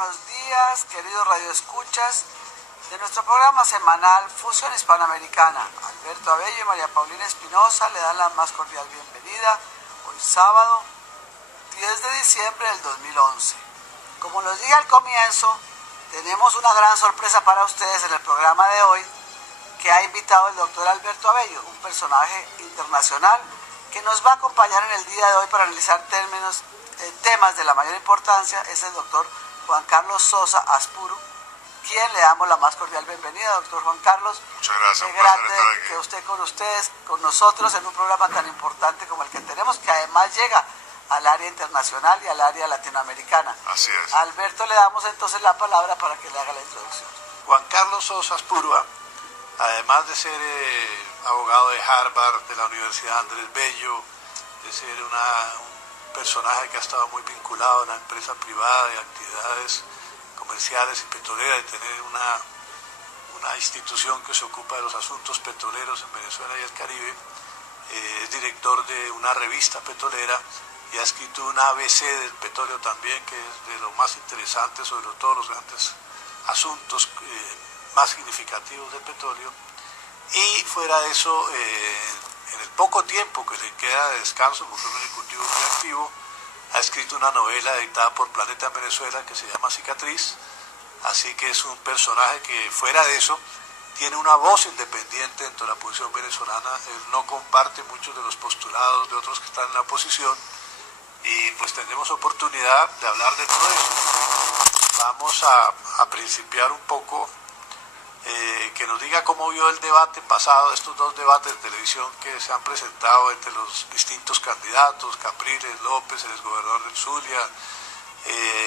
buenos días, queridos radioescuchas de nuestro programa semanal Fusión Hispanoamericana. Alberto Abello y María Paulina Espinosa le dan la más cordial bienvenida hoy sábado 10 de diciembre del 2011. Como les dije al comienzo, tenemos una gran sorpresa para ustedes en el programa de hoy, que ha invitado el doctor Alberto Abello, un personaje internacional que nos va a acompañar en el día de hoy para analizar temas de la mayor importancia. Es el doctor Juan Carlos Sosa Aspuru, quien le damos la más cordial bienvenida. Doctor Juan Carlos, muchas gracias. Qué grande que usted con nosotros en un programa tan importante como el que tenemos, que además llega al área internacional y al área latinoamericana. Así es. Alberto, le damos entonces la palabra para que le haga la introducción. Juan Carlos Sosa Aspuru, además de ser abogado de Harvard, de la Universidad Andrés Bello, de ser un personaje que ha estado muy vinculado a la empresa privada de actividades comerciales y petroleras, de tener una institución que se ocupa de los asuntos petroleros en Venezuela y el Caribe, es director de una revista petrolera y ha escrito un ABC del petróleo también, que es de lo más interesante sobre todos los grandes asuntos más significativos del petróleo. Y fuera de eso, en el poco tiempo que le queda de descanso, porque es un ejecutivo muy activo, ha escrito una novela editada por Planeta en Venezuela que se llama Cicatriz. Así que es un personaje que fuera de eso tiene una voz independiente dentro de la posición venezolana. Él no comparte muchos de los postulados de otros que están en la oposición, y pues tendremos oportunidad de hablar de todo eso. Vamos a principiar un poco, que nos diga cómo vio el debate pasado, estos dos debates de televisión que se han presentado entre los distintos candidatos, Capriles, López, el exgobernador del Zulia,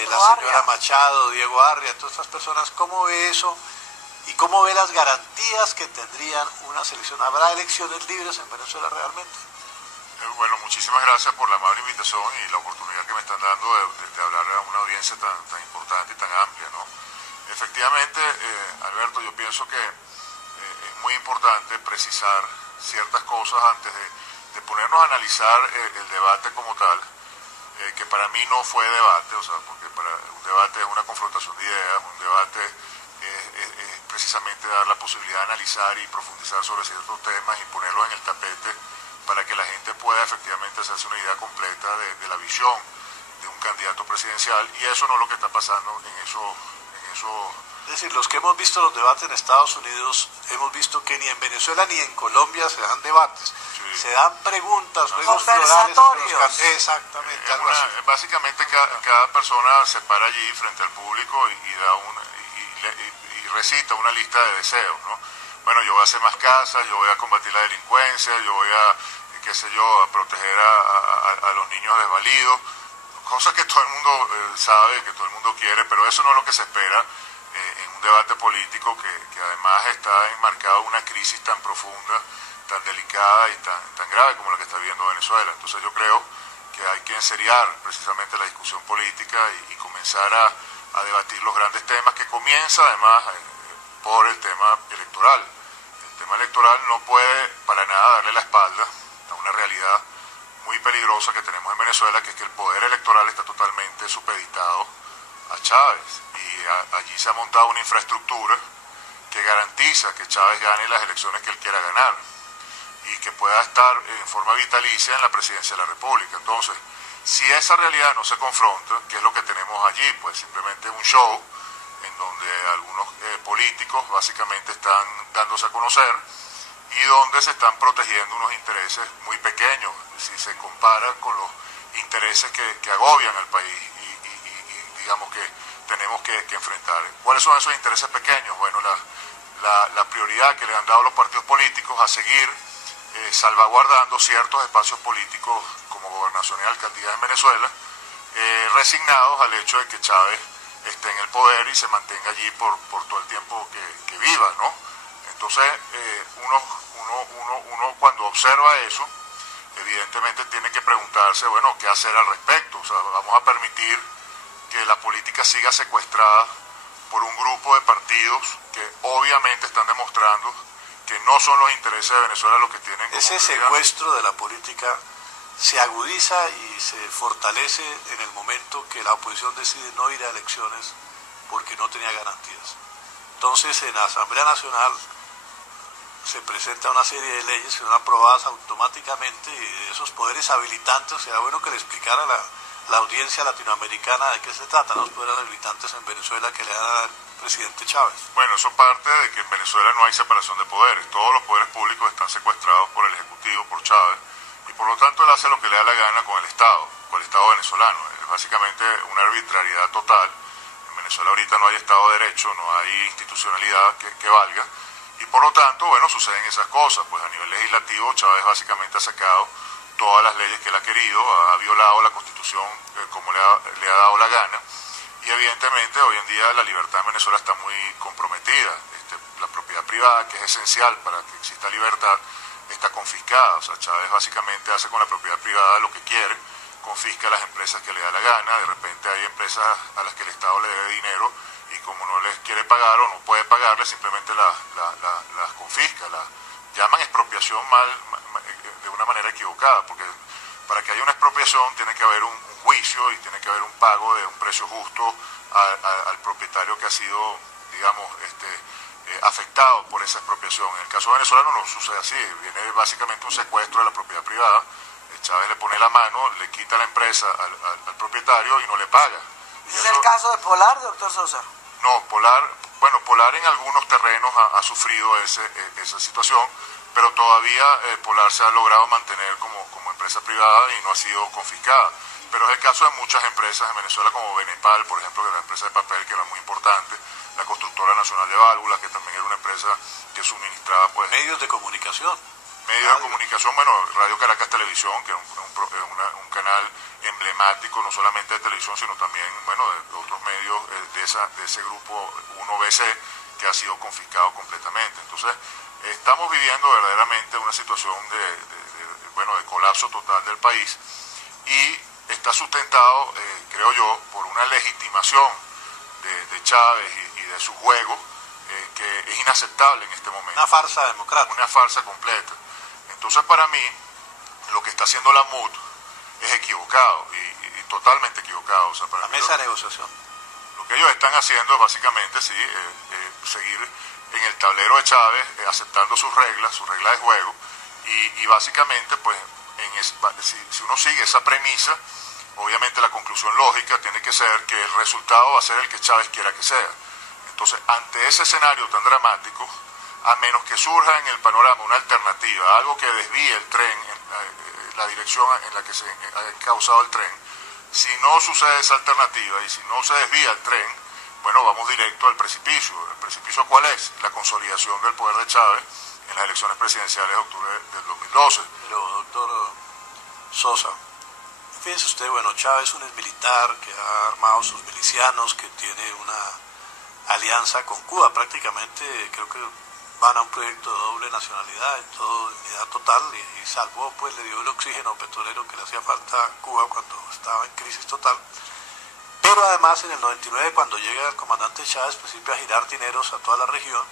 la señora Machado, Diego Arria, todas estas personas. ¿Cómo ve eso y cómo ve las garantías que tendrían una selección? ¿Habrá elecciones libres en Venezuela realmente? Bueno, muchísimas gracias por la amable invitación y la oportunidad que me están dando de hablar a una audiencia tan importante y tan amplia, ¿no? Efectivamente, Alberto, yo pienso que es muy importante precisar ciertas cosas antes de ponernos a analizar el debate como tal, que para mí no fue debate, o sea, porque para un debate es una confrontación de ideas, un debate es precisamente dar la posibilidad de analizar y profundizar sobre ciertos temas y ponerlos en el tapete para que la gente pueda efectivamente hacerse una idea completa de la visión de un candidato presidencial, y eso no es lo que está pasando en eso. Es decir, los que hemos visto los debates en Estados Unidos, hemos visto que ni en Venezuela ni en Colombia se dan debates. Sí. Se dan preguntas, juegos florales. Exactamente. Básicamente cada persona se para allí frente al público y recita una lista de deseos, ¿no? Bueno, yo voy a hacer más casas, yo voy a combatir la delincuencia, yo voy a, a proteger a los niños desvalidos, cosas que todo el mundo sabe, que todo el mundo quiere, pero eso no es lo que se espera en un debate político que además está enmarcado en una crisis tan profunda, tan delicada y tan grave como la que está viviendo Venezuela. Entonces yo creo que hay que enseriar precisamente la discusión política y comenzar a debatir los grandes temas, que comienza además por el tema electoral. El tema electoral no puede para nada darle la espalda a una realidad muy peligrosa que tenemos en Venezuela, que es que el poder electoral está totalmente supeditado a Chávez, y allí se ha montado una infraestructura que garantiza que Chávez gane las elecciones que él quiera ganar y que pueda estar en forma vitalicia en la presidencia de la República. Entonces, si esa realidad no se confronta, ¿qué es lo que tenemos allí? Pues simplemente un show en donde algunos políticos básicamente están dándose a conocer y donde se están protegiendo unos intereses muy pequeños si se compara con los intereses que agobian al país y digamos que tenemos que enfrentar. ¿Cuáles son esos intereses pequeños? Bueno, la prioridad que le han dado los partidos políticos a seguir salvaguardando ciertos espacios políticos como gobernación y alcaldía en Venezuela, resignados al hecho de que Chávez esté en el poder y se mantenga allí por todo el tiempo que viva, ¿no? Entonces, uno cuando observa eso, evidentemente tiene que preguntarse, bueno, ¿qué hacer al respecto? O sea, vamos a permitir que la política siga secuestrada por un grupo de partidos que obviamente están demostrando que no son los intereses de Venezuela los que tienen como ese prioridad. Secuestro de la política se agudiza y se fortalece en el momento que la oposición decide no ir a elecciones porque no tenía garantías. Entonces en la Asamblea Nacional se presenta una serie de leyes que son aprobadas automáticamente y de esos poderes habilitantes. Sería bueno que le explicara a la audiencia latinoamericana de qué se trata, los poderes habilitantes en Venezuela que le da al presidente Chávez. Bueno, eso parte de que en Venezuela no hay separación de poderes. Todos los poderes públicos están secuestrados por el Ejecutivo, por Chávez, y por lo tanto él hace lo que le da la gana con el Estado venezolano. Es básicamente una arbitrariedad total. En Venezuela ahorita no hay Estado de Derecho, no hay institucionalidad que valga, y por lo tanto, bueno, suceden esas cosas. Pues a nivel legislativo Chávez básicamente ha sacado todas las leyes que él ha querido, ha violado la Constitución como le ha dado la gana, y evidentemente hoy en día la libertad en Venezuela está muy comprometida. La propiedad privada, que es esencial para que exista libertad, está confiscada. O sea, Chávez básicamente hace con la propiedad privada lo que quiere, confisca las empresas que le da la gana. De repente hay empresas a las que el Estado le debe dinero y como no les quiere pagar o no puede pagarles, simplemente las confisca, las llaman expropiación de una manera equivocada, porque para que haya una expropiación tiene que haber un juicio y tiene que haber un pago de un precio justo al propietario que ha sido, digamos, afectado por esa expropiación. En el caso venezolano no sucede así, viene básicamente un secuestro de la propiedad privada. Chávez le pone la mano, le quita la empresa al propietario y no le paga. ¿Es el caso de Polar, doctor Sosa? No, Polar en algunos terrenos ha sufrido esa situación, pero todavía Polar se ha logrado mantener como empresa privada y no ha sido confiscada. Pero es el caso de muchas empresas en Venezuela, como Benepal, por ejemplo, que es la empresa de papel, que era muy importante, la Constructora Nacional de Válvulas, que también era una empresa que suministraba pues medios de comunicación. Medios de comunicación, bueno, Radio Caracas Televisión, que es un canal emblemático, no solamente de televisión, sino también, bueno, de otros medios de ese grupo 1BC, que ha sido confiscado completamente. Entonces, estamos viviendo verdaderamente una situación de colapso total del país, y está sustentado, creo yo, por una legitimación de Chávez y de su juego, que es inaceptable en este momento. Una farsa democrática. Una farsa completa. Entonces, para mí, lo que está haciendo la MUD es equivocado y totalmente equivocado. O sea, para la mí mesa de negociación. Lo que ellos están haciendo es básicamente seguir en el tablero de Chávez, aceptando sus reglas de juego, y básicamente, pues, si uno sigue esa premisa, obviamente la conclusión lógica tiene que ser que el resultado va a ser el que Chávez quiera que sea. Entonces, ante ese escenario tan dramático, a menos que surja en el panorama una alternativa, algo que desvíe el tren en la dirección en la que se ha causado el tren, si no sucede esa alternativa y si no se desvía el tren, bueno, vamos directo al precipicio. ¿El precipicio cuál es? La consolidación del poder de Chávez en las elecciones presidenciales de octubre del 2012. Pero, doctor Sosa, fíjese usted, bueno, Chávez es un exmilitar que ha armado sus milicianos, que tiene una alianza con Cuba, prácticamente creo que van a un proyecto de doble nacionalidad, en todo, de unidad total, y salvó, pues le dio el oxígeno petrolero que le hacía falta a Cuba cuando estaba en crisis total. Pero además en el 99, cuando llega el comandante Chávez, principia a girar dineros a toda la región,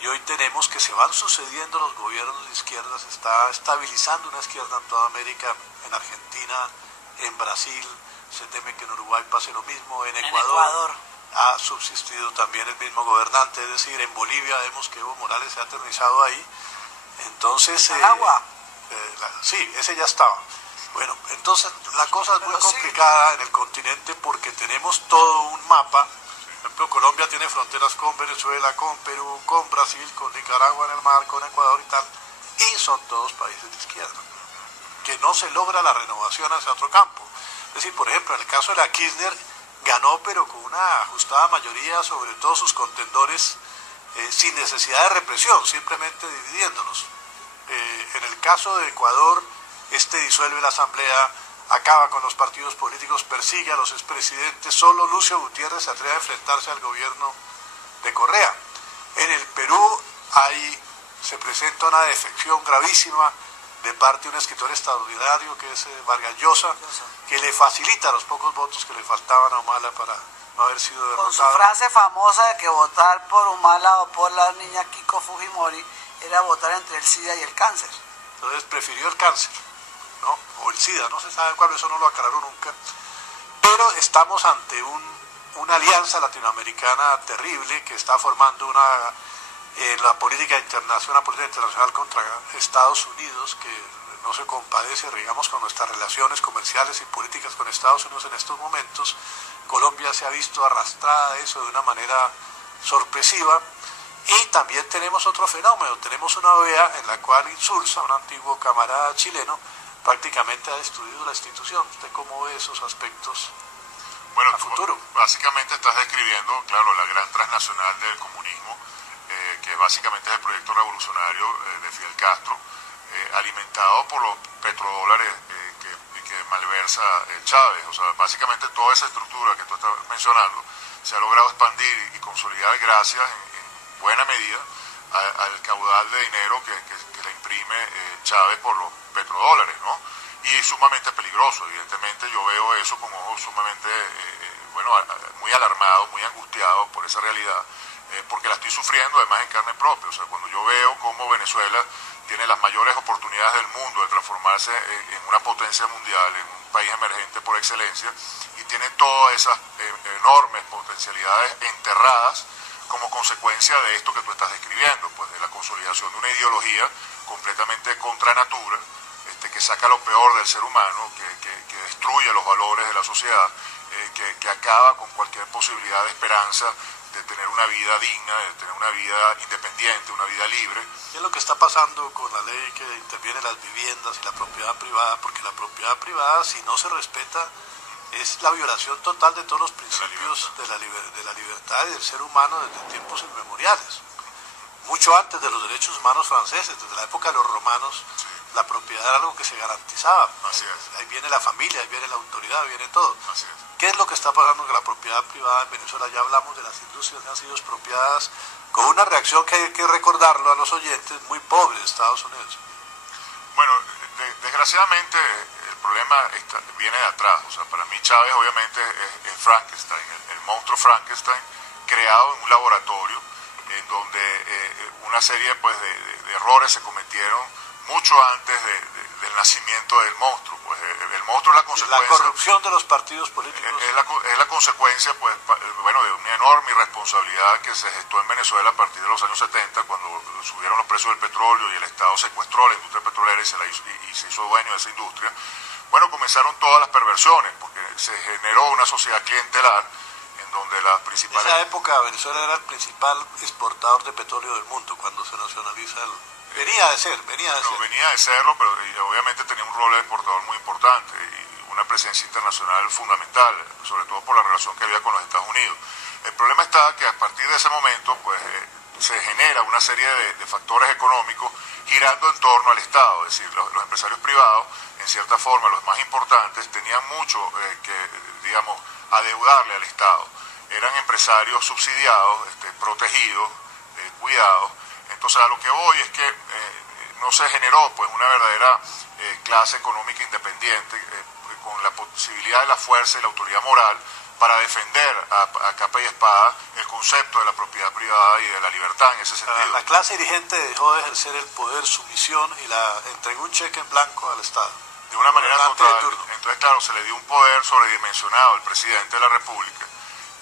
y hoy tenemos que se van sucediendo los gobiernos de izquierda, se está estabilizando una izquierda en toda América, en Argentina, en Brasil, se teme que en Uruguay pase lo mismo, en Ecuador ha subsistido también el mismo gobernante, es decir, en Bolivia vemos que Evo Morales se ha aterrizado ahí. Entonces, sí, ese ya estaba. Bueno, entonces la cosa es muy complicada en el continente porque tenemos todo un mapa. Por ejemplo, Colombia tiene fronteras con Venezuela, con Perú, con Brasil, con Nicaragua en el mar, con Ecuador y tal, y son todos países de izquierda, que no se logra la renovación hacia otro campo. Es decir, por ejemplo, en el caso de la Kirchner, ganó pero con una ajustada mayoría sobre todos sus contendores, sin necesidad de represión, simplemente dividiéndolos. En el caso de Ecuador, disuelve la asamblea, acaba con los partidos políticos, persigue a los expresidentes, solo Lucio Gutiérrez se atreve a enfrentarse al gobierno de Correa. En el Perú se presenta una defección gravísima de parte de un escritor extraordinario que es Vargas Llosa, que le facilita los pocos votos que le faltaban a Humala para no haber sido derrotado. Con su frase famosa de que votar por Humala o por la niña Kiko Fujimori era votar entre el SIDA y el cáncer. Entonces prefirió el cáncer, ¿no? O el SIDA, no se sabe cuál, eso no lo aclaró nunca. Pero estamos ante un una alianza latinoamericana terrible que está formando la política internacional contra Estados Unidos, que no se compadece, digamos, con nuestras relaciones comerciales y políticas con Estados Unidos en estos momentos. Colombia se ha visto arrastrada a eso de una manera sorpresiva. Y también tenemos otro fenómeno, tenemos una OEA en la cual Insulza, un antiguo camarada chileno, prácticamente ha destruido la institución. ¿Usted cómo ve esos aspectos a futuro? Básicamente estás describiendo, claro, la gran transnacional del comunismo, que básicamente es el proyecto revolucionario de Fidel Castro, alimentado por los petrodólares que malversa Chávez. O sea, básicamente toda esa estructura que tú estás mencionando se ha logrado expandir y consolidar gracias en buena medida al caudal de dinero que le imprime Chávez por los petrodólares, ¿no? Y es sumamente peligroso. Evidentemente yo veo eso como sumamente, muy alarmado, muy angustiado por esa realidad, porque la estoy sufriendo además en carne propia. O sea, cuando yo veo cómo Venezuela tiene las mayores oportunidades del mundo de transformarse en una potencia mundial, en un país emergente por excelencia, y tiene todas esas enormes potencialidades enterradas como consecuencia de esto que tú estás describiendo, pues de la consolidación de una ideología completamente contra natura, que saca lo peor del ser humano, que destruye los valores de la sociedad, que acaba con cualquier posibilidad de esperanza de tener una vida digna, de tener una vida independiente, una vida libre. ¿Qué es lo que está pasando con la ley que interviene en las viviendas y la propiedad privada? Porque la propiedad privada, si no se respeta, es la violación total de todos los principios de la libertad y del ser humano desde tiempos inmemoriales. Mucho antes de los derechos humanos franceses, desde la época de los romanos, sí, la propiedad era algo que se garantizaba. Así es. Ahí viene la familia, ahí viene la autoridad, ahí viene todo. Así es. ¿Qué es lo que está pasando con la propiedad privada en Venezuela? Ya hablamos de las industrias que han sido expropiadas con una reacción que hay que recordarlo a los oyentes, muy pobre de Estados Unidos. Bueno, desgraciadamente el problema viene de atrás. O sea, para mí Chávez obviamente es Frankenstein, el monstruo Frankenstein, creado en un laboratorio en donde una serie pues, de errores se cometieron mucho antes del nacimiento del monstruo. Pues el monstruo es la consecuencia. La corrupción de los partidos políticos. Es la consecuencia, pues, de una enorme irresponsabilidad que se gestó en Venezuela a partir de los años 70, cuando subieron los precios del petróleo y el Estado secuestró la industria petrolera y se hizo dueño de esa industria. Bueno, comenzaron todas las perversiones, porque se generó una sociedad clientelar en donde las principales... En esa época Venezuela era el principal exportador de petróleo del mundo cuando se nacionaliza el... Venía de serlo, pero obviamente tenía un rol de exportador muy importante y una presencia internacional fundamental, sobre todo por la relación que había con los Estados Unidos. El problema está que a partir de ese momento pues, se genera una serie de factores económicos girando en torno al Estado, es decir, los empresarios privados, en cierta forma, los más importantes, tenían mucho adeudarle al Estado. Eran empresarios subsidiados, protegidos, cuidados. Entonces a lo que voy es que no se generó pues una verdadera clase económica independiente con la posibilidad de la fuerza y la autoridad moral para defender a capa y espada el concepto de la propiedad privada y de la libertad en ese sentido. La clase dirigente dejó de ejercer el poder, sumisión y la entregó un cheque en blanco al Estado. De una manera total. Entonces, claro, se le dio un poder sobredimensionado al presidente de la República,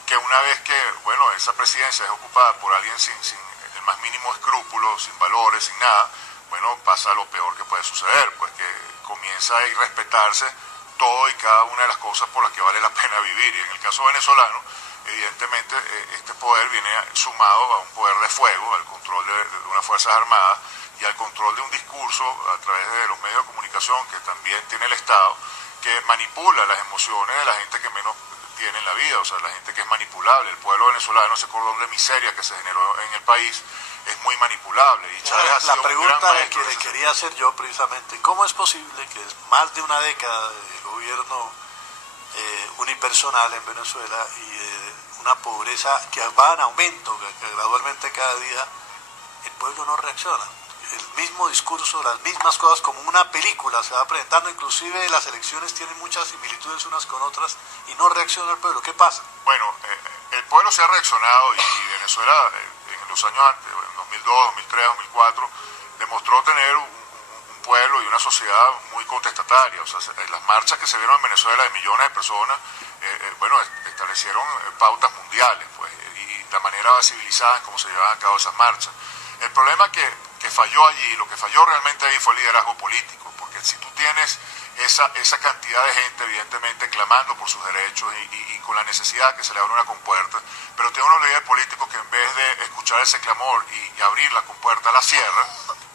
que una vez que, esa presidencia es ocupada por alguien sin el más mínimo escrúpulo, sin valores, sin nada, pasa lo peor que puede suceder, pues que comienza a irrespetarse todo y cada una de las cosas por las que vale la pena vivir. Y en el caso venezolano, evidentemente, este poder viene sumado a un poder de fuego, al control de unas Fuerzas Armadas y al control de un discurso a través de los medios de comunicación que también tiene el Estado, que manipula las emociones de la gente que menos tiene en la vida, o sea, la gente que es manipulable. El pueblo venezolano, ese cordón de miseria que se generó en el país, es muy manipulable. Y Chávez la pregunta que le quería hacer yo precisamente, ¿cómo es posible que más de una década de gobierno unipersonal en Venezuela y una pobreza que va en aumento, que gradualmente cada día, el pueblo no reacciona? El mismo discurso, las mismas cosas, como una película se va presentando, inclusive las elecciones tienen muchas similitudes unas con otras y no reacciona el pueblo. ¿Qué pasa? Bueno, el pueblo se ha reaccionado y Venezuela en los años antes, en 2002, 2003, 2004, demostró tener un pueblo y una sociedad muy contestataria. O sea, las marchas que se vieron en Venezuela de millones de personas, establecieron pautas mundiales, pues, y la manera civilizada en cómo se llevaban a cabo esas marchas. El problema que falló allí, lo que falló realmente ahí fue el liderazgo político, porque si tú tienes esa cantidad de gente evidentemente clamando por sus derechos y con la necesidad que se le abra una compuerta, pero tiene unos líderes políticos que en vez de escuchar ese clamor y abrir la compuerta la cierra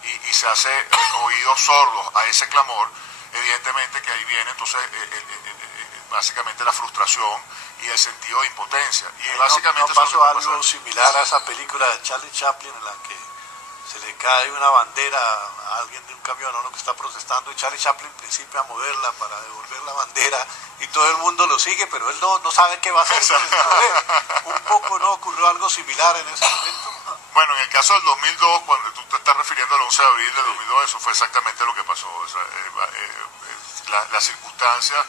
y se hace oídos sordos a ese clamor, evidentemente que ahí viene entonces básicamente la frustración y el sentido de impotencia. Y básicamente ¿No pasó algo similar a esa película de Charlie Chaplin en la que se le cae una bandera a alguien de un camión, a uno que está protestando, y Charlie Chaplin principia a moverla para devolver la bandera y todo el mundo lo sigue, pero él no sabe qué va a hacer? Un poco no ocurrió algo similar en ese momento. Bueno, en el caso del 2002, cuando tú te estás refiriendo al 11 de abril del 2002, eso fue exactamente lo que pasó. O sea, las circunstancias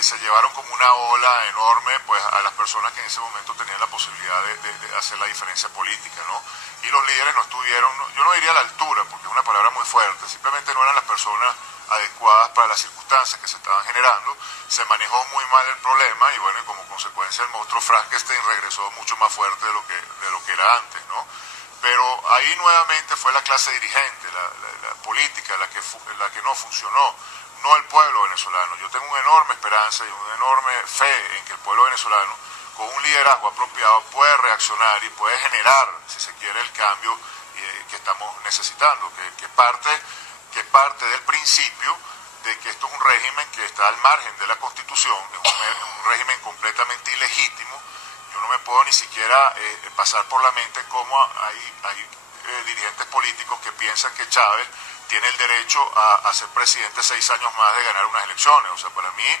se llevaron como una ola enorme pues a las personas que en ese momento tenían la posibilidad de hacer la diferencia política, ¿no? Y los líderes no estuvieron, yo no diría a la altura, porque es una palabra muy fuerte, simplemente no eran las personas adecuadas para las circunstancias que se estaban generando, se manejó muy mal el problema y bueno, y como consecuencia el monstruo Frankenstein regresó mucho más fuerte de lo que era antes, ¿no? Pero ahí nuevamente fue la clase dirigente, la política, la que no funcionó, no el pueblo venezolano. Yo tengo una enorme esperanza y una enorme fe en que el pueblo venezolano, con un liderazgo apropiado, puede reaccionar y puede generar, si se quiere, el cambio que estamos necesitando, que parte del principio de que esto es un régimen que está al margen de la Constitución, es un régimen completamente ilegítimo. Yo no me puedo ni siquiera pasar por la mente cómo hay dirigentes políticos que piensan que Chávez tiene el derecho a ser presidente 6 años más de ganar unas elecciones. O sea, para mí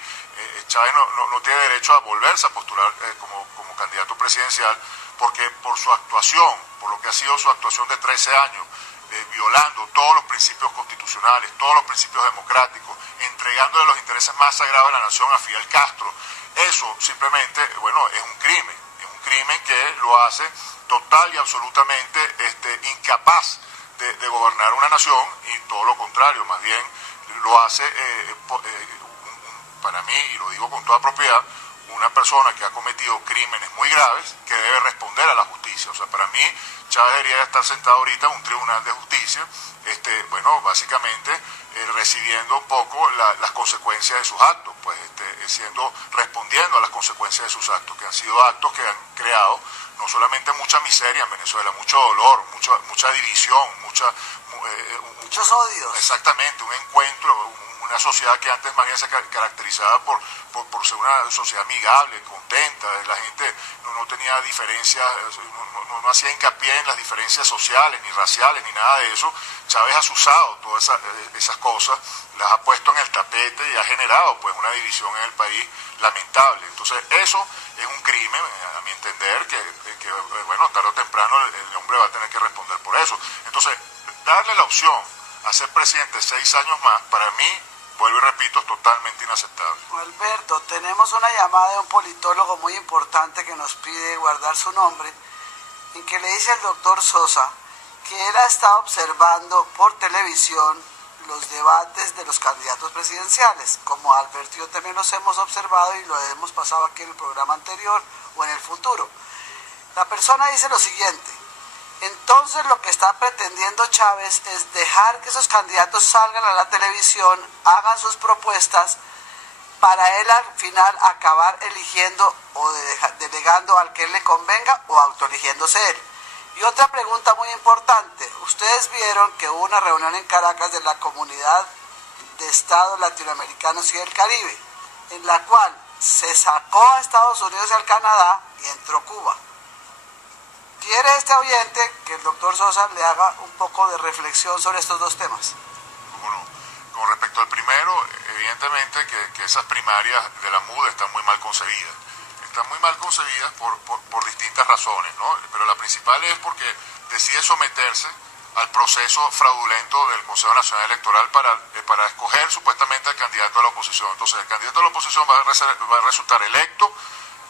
Chávez no tiene derecho a volverse a postular como candidato presidencial, porque por su actuación, por lo que ha sido su actuación de 13 años, violando todos los principios constitucionales, todos los principios democráticos, entregándole los intereses más sagrados de la nación a Fidel Castro, eso simplemente, bueno, es un crimen que lo hace total y absolutamente incapaz de gobernar una nación, y todo lo contrario, más bien lo hace, para mí, y lo digo con toda propiedad, una persona que ha cometido crímenes muy graves que debe responder a la justicia. O sea, para mí Chávez debería estar sentado ahorita en un tribunal de justicia, bueno, básicamente recibiendo un poco las consecuencias de sus actos, pues respondiendo a las consecuencias de sus actos, que han sido actos que han creado no solamente mucha miseria en Venezuela, mucho dolor, mucha división, muchos odios. Exactamente, un encuentro, una sociedad que antes más bien se caracterizaba por ser una sociedad amigable, contenta, la gente no tenía diferencias, no hacía hincapié en las diferencias sociales, ni raciales, ni nada de eso. Chávez ha usado todas esas cosas, las ha puesto en el tapete y ha generado pues una división en el país lamentable. Entonces eso es un crimen, a mi entender, que bueno, tarde o temprano el hombre va a tener que responder por eso. Entonces, darle la opción a ser presidente 6 años más, para mí, vuelvo y repito, es totalmente inaceptable. Alberto, tenemos una llamada de un politólogo muy importante que nos pide guardar su nombre, en que le dice al doctor Sosa que él ha estado observando por televisión los debates de los candidatos presidenciales, como Alberto y yo también los hemos observado y lo hemos pasado aquí en el programa anterior o en el futuro. La persona dice lo siguiente: entonces lo que está pretendiendo Chávez es dejar que esos candidatos salgan a la televisión, hagan sus propuestas, para él al final acabar eligiendo o delegando al que él le convenga o autoeligiéndose él. Y otra pregunta muy importante: ustedes vieron que hubo una reunión en Caracas de la Comunidad de Estados Latinoamericanos y del Caribe, en la cual se sacó a Estados Unidos y al Canadá y entró Cuba. ¿Quiere este oyente que el doctor Sosa le haga un poco de reflexión sobre estos dos temas? Bueno, con respecto al primero, evidentemente que esas primarias de la MUD están muy mal concebidas. Están muy mal concebidas por distintas razones, ¿no? Pero la principal es porque decide someterse al proceso fraudulento del Consejo Nacional Electoral para escoger supuestamente al candidato de la oposición. Entonces, el candidato de la oposición va a resultar electo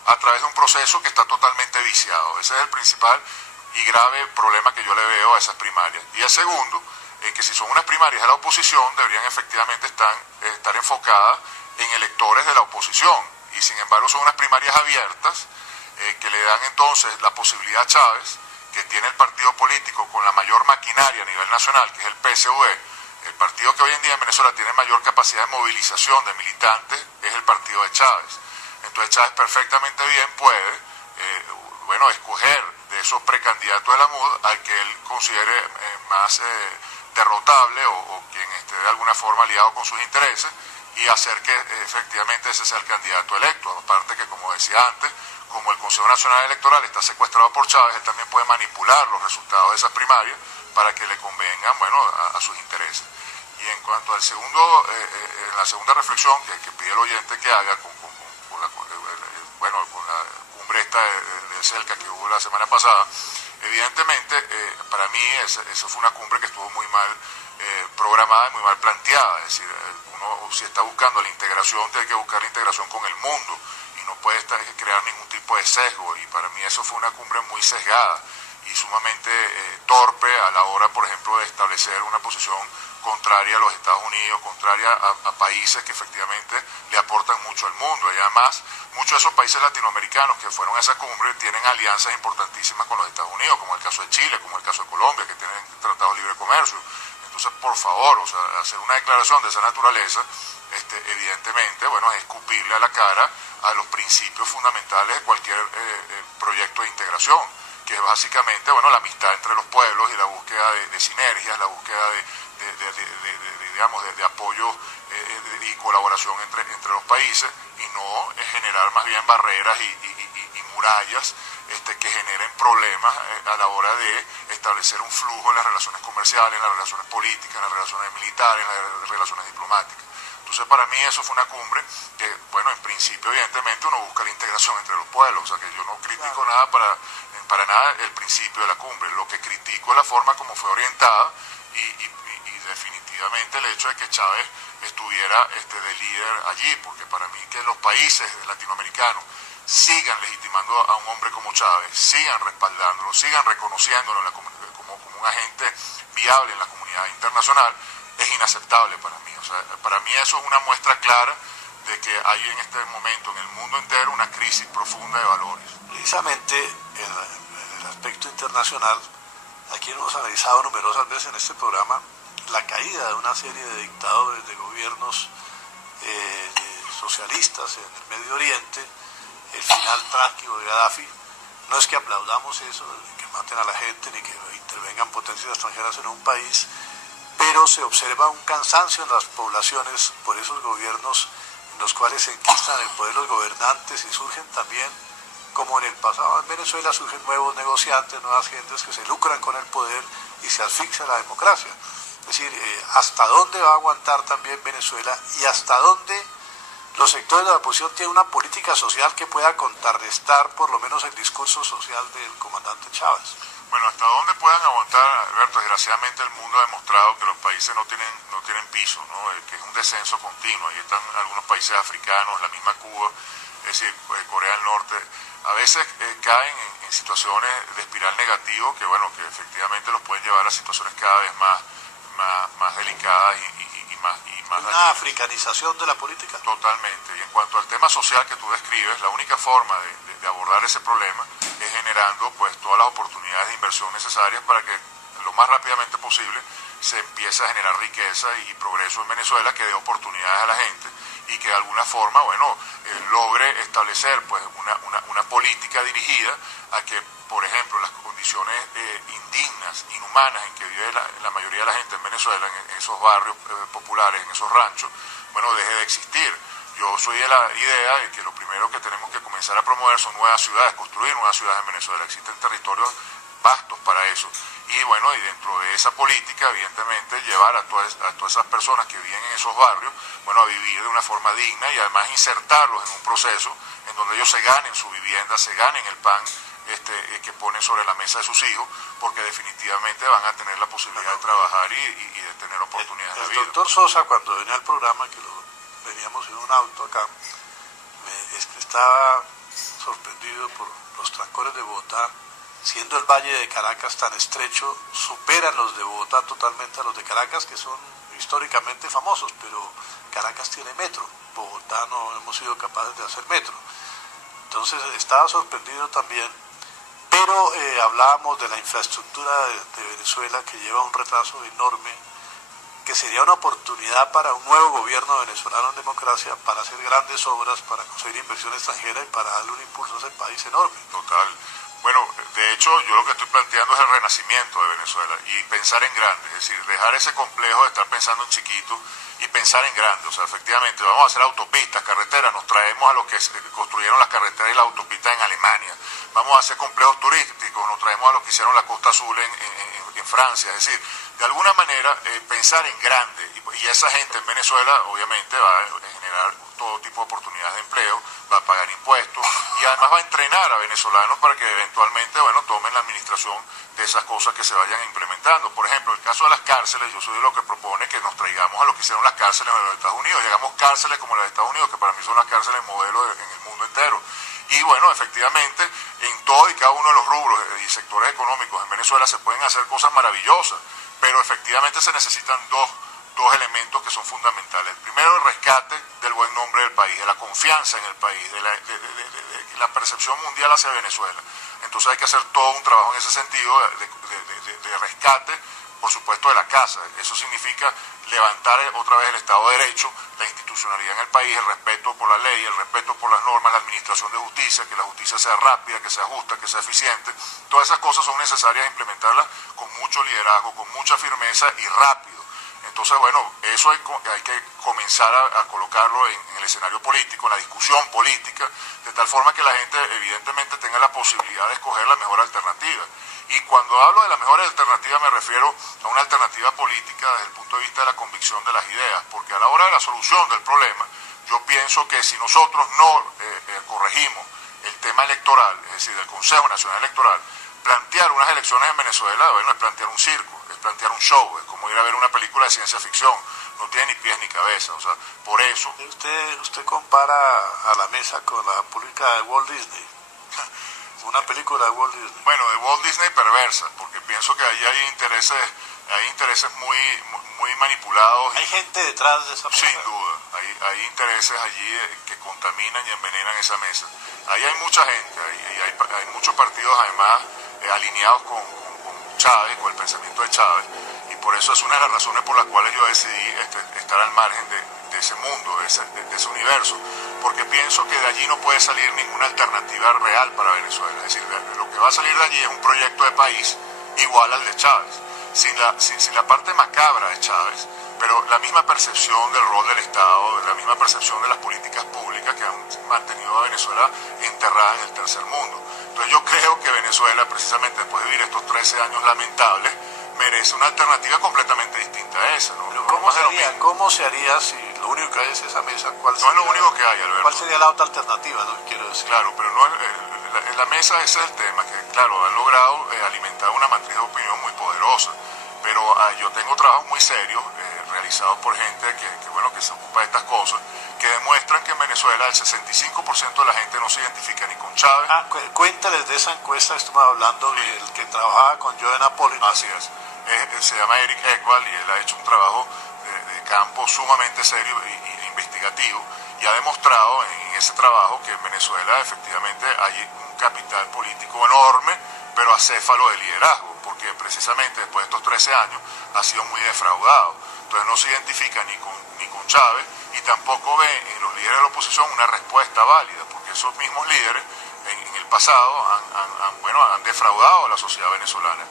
a través de un proceso que está totalmente viciado. Ese es el principal y grave problema que yo le veo a esas primarias. Y el segundo, que si son unas primarias de la oposición, deberían efectivamente estar enfocadas en electores de la oposición, y sin embargo son unas primarias abiertas que le dan entonces la posibilidad a Chávez, que tiene el partido político con la mayor maquinaria a nivel nacional, que es el PSUV, el partido que hoy en día en Venezuela tiene mayor capacidad de movilización de militantes, es el partido de Chávez. Entonces Chávez perfectamente bien puede, escoger de esos precandidatos de la MUD al que él considere más derrotable o quien esté de alguna forma aliado con sus intereses y hacer que efectivamente ese sea el candidato electo. Aparte que, como decía antes, como el Consejo Nacional Electoral está secuestrado por Chávez, él también puede manipular los resultados de esas primarias para que le convengan, a sus intereses. Y en cuanto al en la segunda reflexión que pide el oyente que haga con la cumbre esta de CELCA que hubo la semana pasada, evidentemente para mí eso fue una cumbre que estuvo muy mal programada y muy mal planteada. Es decir, uno si está buscando la integración, tiene que buscar la integración con el mundo y no puede crear ningún tipo de sesgo, y para mí eso fue una cumbre muy sesgada y sumamente torpe a la hora, por ejemplo, de establecer una posición contraria a los Estados Unidos, contraria a países que efectivamente le aportan mucho al mundo. Y además, muchos de esos países latinoamericanos que fueron a esa cumbre tienen alianzas importantísimas con los Estados Unidos, como el caso de Chile, como el caso de Colombia, que tienen tratados de libre comercio. Entonces, por favor, hacer una declaración de esa naturaleza, evidentemente, es escupirle a la cara a los principios fundamentales de cualquier proyecto de integración, que es básicamente, la amistad entre los pueblos y la búsqueda de sinergias, la búsqueda de apoyo y colaboración entre los países, y no generar más bien barreras y murallas que generen problemas a la hora de establecer un flujo en las relaciones comerciales, en las relaciones políticas, en las relaciones militares, en las relaciones diplomáticas. Entonces, para mí eso fue una cumbre que, en principio, evidentemente, uno busca la integración entre los pueblos. O sea, que yo no critico nada para nada el principio de la cumbre. Lo que critico es la forma como fue orientada y definitivamente el hecho de que Chávez estuviera de líder allí, porque para mí que los países latinoamericanos sigan legitimando a un hombre como Chávez, sigan respaldándolo, sigan reconociéndolo como un agente viable en la comunidad internacional, es inaceptable para mí. O sea, para mí eso es una muestra clara de que hay en este momento en el mundo entero una crisis profunda de valores. Precisamente en el aspecto internacional, aquí hemos analizado numerosas veces en este programa la caída de una serie de dictadores, de gobiernos socialistas en el Medio Oriente, el final trágico de Gaddafi. No es que aplaudamos eso, que maten a la gente ni que intervengan potencias extranjeras en un país, pero se observa un cansancio en las poblaciones por esos gobiernos en los cuales se enquistan el poder los gobernantes, y surgen también, como en el pasado en Venezuela, surgen nuevos negociantes, nuevas gentes que se lucran con el poder y se asfixia la democracia. Es decir, hasta dónde va a aguantar también Venezuela y hasta dónde los sectores de la oposición tienen una política social que pueda contrarrestar por lo menos el discurso social del comandante Chávez. Bueno, hasta dónde puedan aguantar, Alberto. Desgraciadamente el mundo ha demostrado que los países no tienen piso, ¿no? Que es un descenso continuo. Ahí están algunos países africanos, la misma Cuba, es decir, Corea del Norte. A veces caen en situaciones de espiral negativo que efectivamente los pueden llevar a situaciones cada vez más delicadas y más ¿Una dañinas. africanización de la política? Totalmente. Y en cuanto al tema social que tú describes, la única forma de abordar ese problema es generando todas las oportunidades de inversión necesarias para que lo más rápidamente posible se empiece a generar riqueza y progreso en Venezuela, que dé oportunidades a la gente y que de alguna forma logre establecer una política dirigida a que, por ejemplo, las condiciones indignas, inhumanas en que vive la mayoría de la gente en Venezuela, en esos barrios populares, en esos ranchos, deje de existir. Yo soy de la idea de que lo primero que tenemos que comenzar a promover son nuevas ciudades, construir nuevas ciudades en Venezuela. Existen territorios vastos para eso. Y dentro de esa política, evidentemente, llevar a todas esas personas que viven en esos barrios, a vivir de una forma digna, y además insertarlos en un proceso en donde ellos se ganen su vivienda, se ganen el pan que ponen sobre la mesa de sus hijos, porque definitivamente van a tener la posibilidad de trabajar y de tener oportunidades de vida. El doctor Sosa, cuando venía al programa, que veníamos en un auto acá, estaba sorprendido por los trancones de Bogotá, siendo el Valle de Caracas tan estrecho, superan los de Bogotá totalmente a los de Caracas, que son históricamente famosos, pero Caracas tiene metro, Bogotá no hemos sido capaces de hacer metro. Entonces estaba sorprendido también, pero hablábamos de la infraestructura de Venezuela, que lleva un retraso enorme, que sería una oportunidad para un nuevo gobierno venezolano en democracia para hacer grandes obras, para conseguir inversión extranjera y para darle un impulso a ese país enorme. Total. Bueno, de hecho, yo lo que estoy planteando es el renacimiento de Venezuela y pensar en grande, es decir, dejar ese complejo de estar pensando en chiquito y pensar en grande. O sea, efectivamente, vamos a hacer autopistas, carreteras, nos traemos a los que construyeron las carreteras y las autopistas en Alemania. Vamos a hacer complejos turísticos, nos traemos a los que hicieron la Costa Azul en Francia. Es decir, de alguna manera, pensar en grande. Y esa gente en Venezuela, obviamente, va a generar todo tipo de oportunidades de empleo, va a pagar impuestos y además va a entrenar a venezolanos para que eventualmente, bueno, tomen la administración de esas cosas que se vayan implementando. Por ejemplo, el caso de las cárceles, yo soy de los que propone que nos traigamos a lo que hicieron las cárceles en los Estados Unidos, llegamos cárceles como las de Estados Unidos, que para mí son las cárceles modelo en el mundo entero. Y bueno, efectivamente, en todo y cada uno de los rubros y sectores económicos en Venezuela se pueden hacer cosas maravillosas, pero efectivamente se necesitan dos elementos que son fundamentales. El primero, el rescate del buen nombre del país, de la confianza en el país, de la percepción mundial hacia Venezuela. Entonces hay que hacer todo un trabajo en ese sentido de rescate, por supuesto, de la casa. Eso significa levantar otra vez el Estado de Derecho, la institucionalidad en el país, el respeto por la ley, el respeto por las normas, la administración de justicia, que la justicia sea rápida, que sea justa, que sea eficiente. Todas esas cosas son necesarias implementarlas con mucho liderazgo, con mucha firmeza y rápido. Entonces, bueno, eso hay que comenzar a colocarlo en el escenario político, en la discusión política, de tal forma que la gente evidentemente tenga la posibilidad de escoger la mejor alternativa. Y cuando hablo de la mejor alternativa me refiero a una alternativa política desde el punto de vista de la convicción de las ideas, porque a la hora de la solución del problema, yo pienso que si nosotros no corregimos el tema electoral, es decir, del Consejo Nacional Electoral, plantear unas elecciones en Venezuela, bueno, es plantear un circo, es plantear un show, es como ir a ver una película de ciencia ficción, no tiene ni pies ni cabeza, o sea, por eso... Usted compara a la mesa con la película de Walt Disney, una película de Walt Disney. Bueno, de Walt Disney perversa, porque pienso que ahí hay intereses muy manipulados. Hay gente detrás de esa mesa. Sin duda, hay intereses allí que contaminan y envenenan esa mesa. Ahí hay mucha gente, hay muchos partidos además alineados con Chávez, con el pensamiento de Chávez, y por eso es una de las razones por las cuales yo decidí estar al margen de ese mundo, de ese universo, porque pienso que de allí no puede salir ninguna alternativa real para Venezuela. Es decir, lo que va a salir de allí es un proyecto de país igual al de Chávez, sin la parte macabra de Chávez, pero la misma percepción del rol del Estado, la misma percepción de las políticas públicas que han mantenido a Venezuela enterrada en el tercer mundo. Entonces yo creo que Venezuela, precisamente después de vivir estos 13 años lamentables, merece una alternativa completamente distinta a esa, ¿no? Pero ¿cómo se haría si lo único que hay es esa mesa? No es lo único que hay, Alberto. ¿Cuál sería la otra alternativa, lo que quiero decir? Claro, pero no en la mesa ese es el tema, que claro, han logrado alimentar una matriz de opinión muy poderosa, pero yo tengo trabajos muy serios realizados por gente que se ocupa de estas cosas, que demuestran que en Venezuela el 65% de la gente no se identifica ni con Chávez. Cuéntales de esa encuesta que estamos hablando, sí. El que trabajaba con Joe Napolitano. Así es. Se llama Eric Ekwall y él ha hecho un trabajo de campo sumamente serio e investigativo, y ha demostrado en ese trabajo que en Venezuela efectivamente hay un capital político enorme, pero acéfalo de liderazgo, porque precisamente después de estos 13 años ha sido muy defraudado. Entonces no se identifica ni con Chávez, y tampoco ve en los líderes de la oposición una respuesta válida, porque esos mismos líderes en el pasado han defraudado a la sociedad venezolana.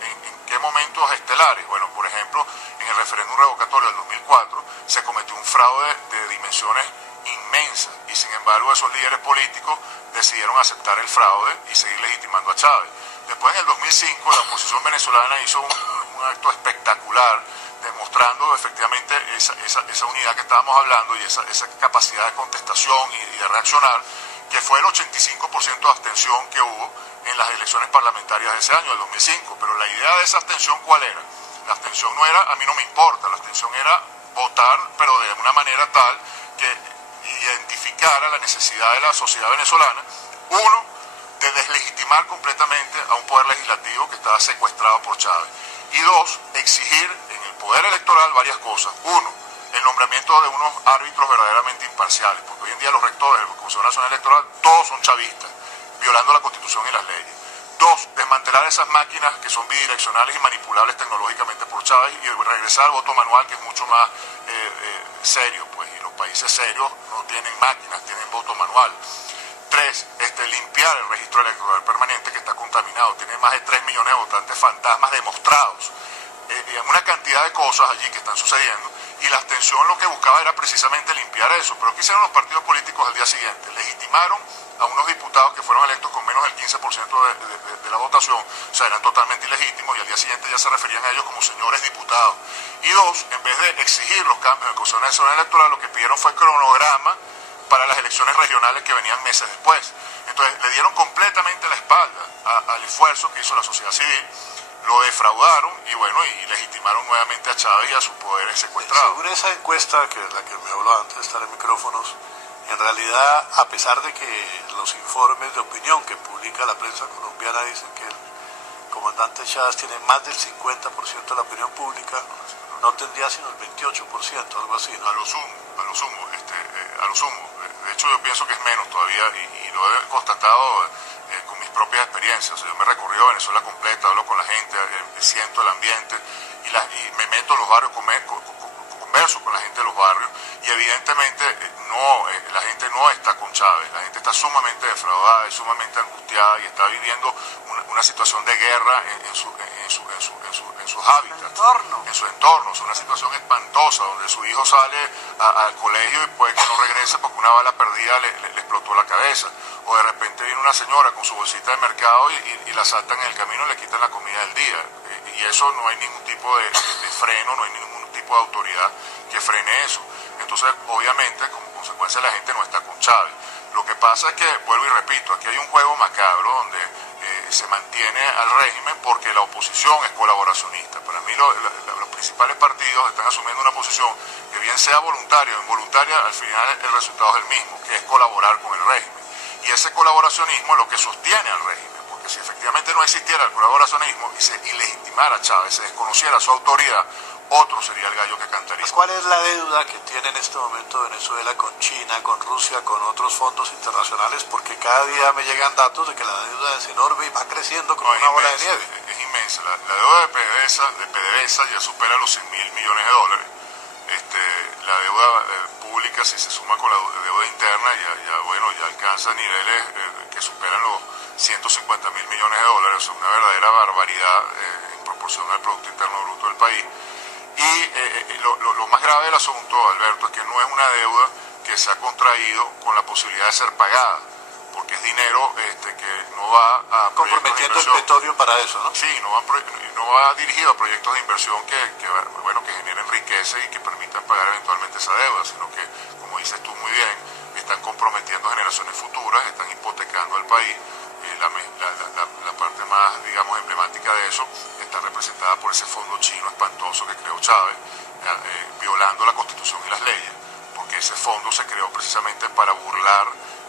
¿En qué momentos estelares? Bueno, por ejemplo, en el referéndum revocatorio del 2004 se cometió un fraude de dimensiones inmensas, y sin embargo esos líderes políticos decidieron aceptar el fraude y seguir legitimando a Chávez. Después, en el 2005, la oposición venezolana hizo un acto espectacular, demostrando efectivamente esa unidad que estábamos hablando y esa capacidad de contestación y de reaccionar, que fue el 85% de abstención que hubo en las elecciones parlamentarias de ese año, del 2005. Pero la idea de esa abstención, ¿cuál era? La abstención no era, a mí no me importa, la abstención era votar, pero de una manera tal que identificara la necesidad de la sociedad venezolana, uno, de de deslegitimar completamente a un poder legislativo que estaba secuestrado por Chávez. Y dos, exigir en el poder electoral varias cosas. Uno, el nombramiento de unos árbitros verdaderamente imparciales, porque hoy en día los rectores de la Comisión Nacional Electoral todos son chavistas, violando la Constitución y las leyes. Dos, desmantelar esas máquinas que son bidireccionales y manipulables tecnológicamente por Chávez y regresar al voto manual, que es mucho más serio, pues, y los países serios no tienen máquinas, tienen voto manual. Tres, limpiar el registro electoral permanente, que está contaminado, tiene más de 3 millones de votantes fantasmas demostrados. Una cantidad de cosas allí que están sucediendo, y la abstención lo que buscaba era precisamente limpiar eso. Pero ¿qué hicieron los partidos políticos al día siguiente? Legitimaron a unos diputados que fueron electos con menos del 15% de la votación, o sea, eran totalmente ilegítimos, y al día siguiente ya se referían a ellos como señores diputados. Y dos, en vez de exigir los cambios en la Comisión Nacional Electoral, lo que pidieron fue cronograma para las elecciones regionales que venían meses después. Entonces le dieron completamente la espalda al esfuerzo que hizo la sociedad civil, lo defraudaron y bueno, y legitimaron nuevamente a Chávez y a sus poderes secuestrados. Según esa encuesta, que es la que me habló antes de estar en micrófonos, en realidad, a pesar de que los informes de opinión que publica la prensa colombiana dicen que el comandante Chávez tiene más del 50% de la opinión pública, no tendría sino el 28%, algo así, ¿no? A lo sumo. De hecho, yo pienso que es menos todavía, y lo he constatado con mis propias experiencias. O sea, yo me he recorrido Venezuela completa, hablo con la gente, siento el ambiente, y me meto en los barrios, converso con la gente de los barrios, y evidentemente la gente no está con Chávez, la gente está sumamente defraudada y sumamente angustiada, y está viviendo una situación de guerra en sus hábitats, en su entorno. Es una situación espantosa, donde su hijo sale al colegio y puede que no regrese porque una bala perdida le explotó la cabeza, o de repente viene una señora con su bolsita de mercado y la saltan en el camino y le quitan la comida del día, y eso no hay ningún tipo de freno, no hay ningún tipo de autoridad que frene eso. Entonces, obviamente, como consecuencia, la gente no está con Chávez. Lo que pasa es que, vuelvo y repito, aquí hay un juego macabro donde se mantiene al régimen porque la oposición es colaboracionista. Para mí los principales partidos están asumiendo una posición que, bien sea voluntaria o involuntaria, al final el resultado es el mismo, que es colaborar con el régimen. Y ese colaboracionismo es lo que sostiene al régimen, porque si efectivamente no existiera el colaboracionismo y se ilegitimara a Chávez, se desconociera su autoridad, otro sería el gallo que cantaría. ¿Cuál es la deuda que tiene en este momento Venezuela con China, con Rusia, con otros fondos internacionales? Porque cada día me llegan datos de que la deuda es enorme y va creciendo como una bola de nieve. Es inmensa. La deuda de PDVSA ya supera los 100.000 millones de dólares. La deuda pública, si se suma con la deuda interna, ya alcanza niveles que superan los 150.000 millones de dólares. O sea, una verdadera barbaridad en proporción al Producto Interno Bruto del país. Y lo más grave del asunto, Alberto, es que no es una deuda que se ha contraído con la posibilidad de ser pagada, porque es dinero que no va a comprometiendo el petróleo para eso, ¿no? Sí, no va dirigido a proyectos de inversión que generen riqueza y que permitan pagar eventualmente esa deuda, sino que, como dices tú muy bien, están comprometiendo generaciones futuras, están hipotecando al país. La parte más, digamos, emblemática de eso está representada por ese fondo chino espantoso que creó Chávez, violando la Constitución y las leyes, porque ese fondo se creó precisamente para burlar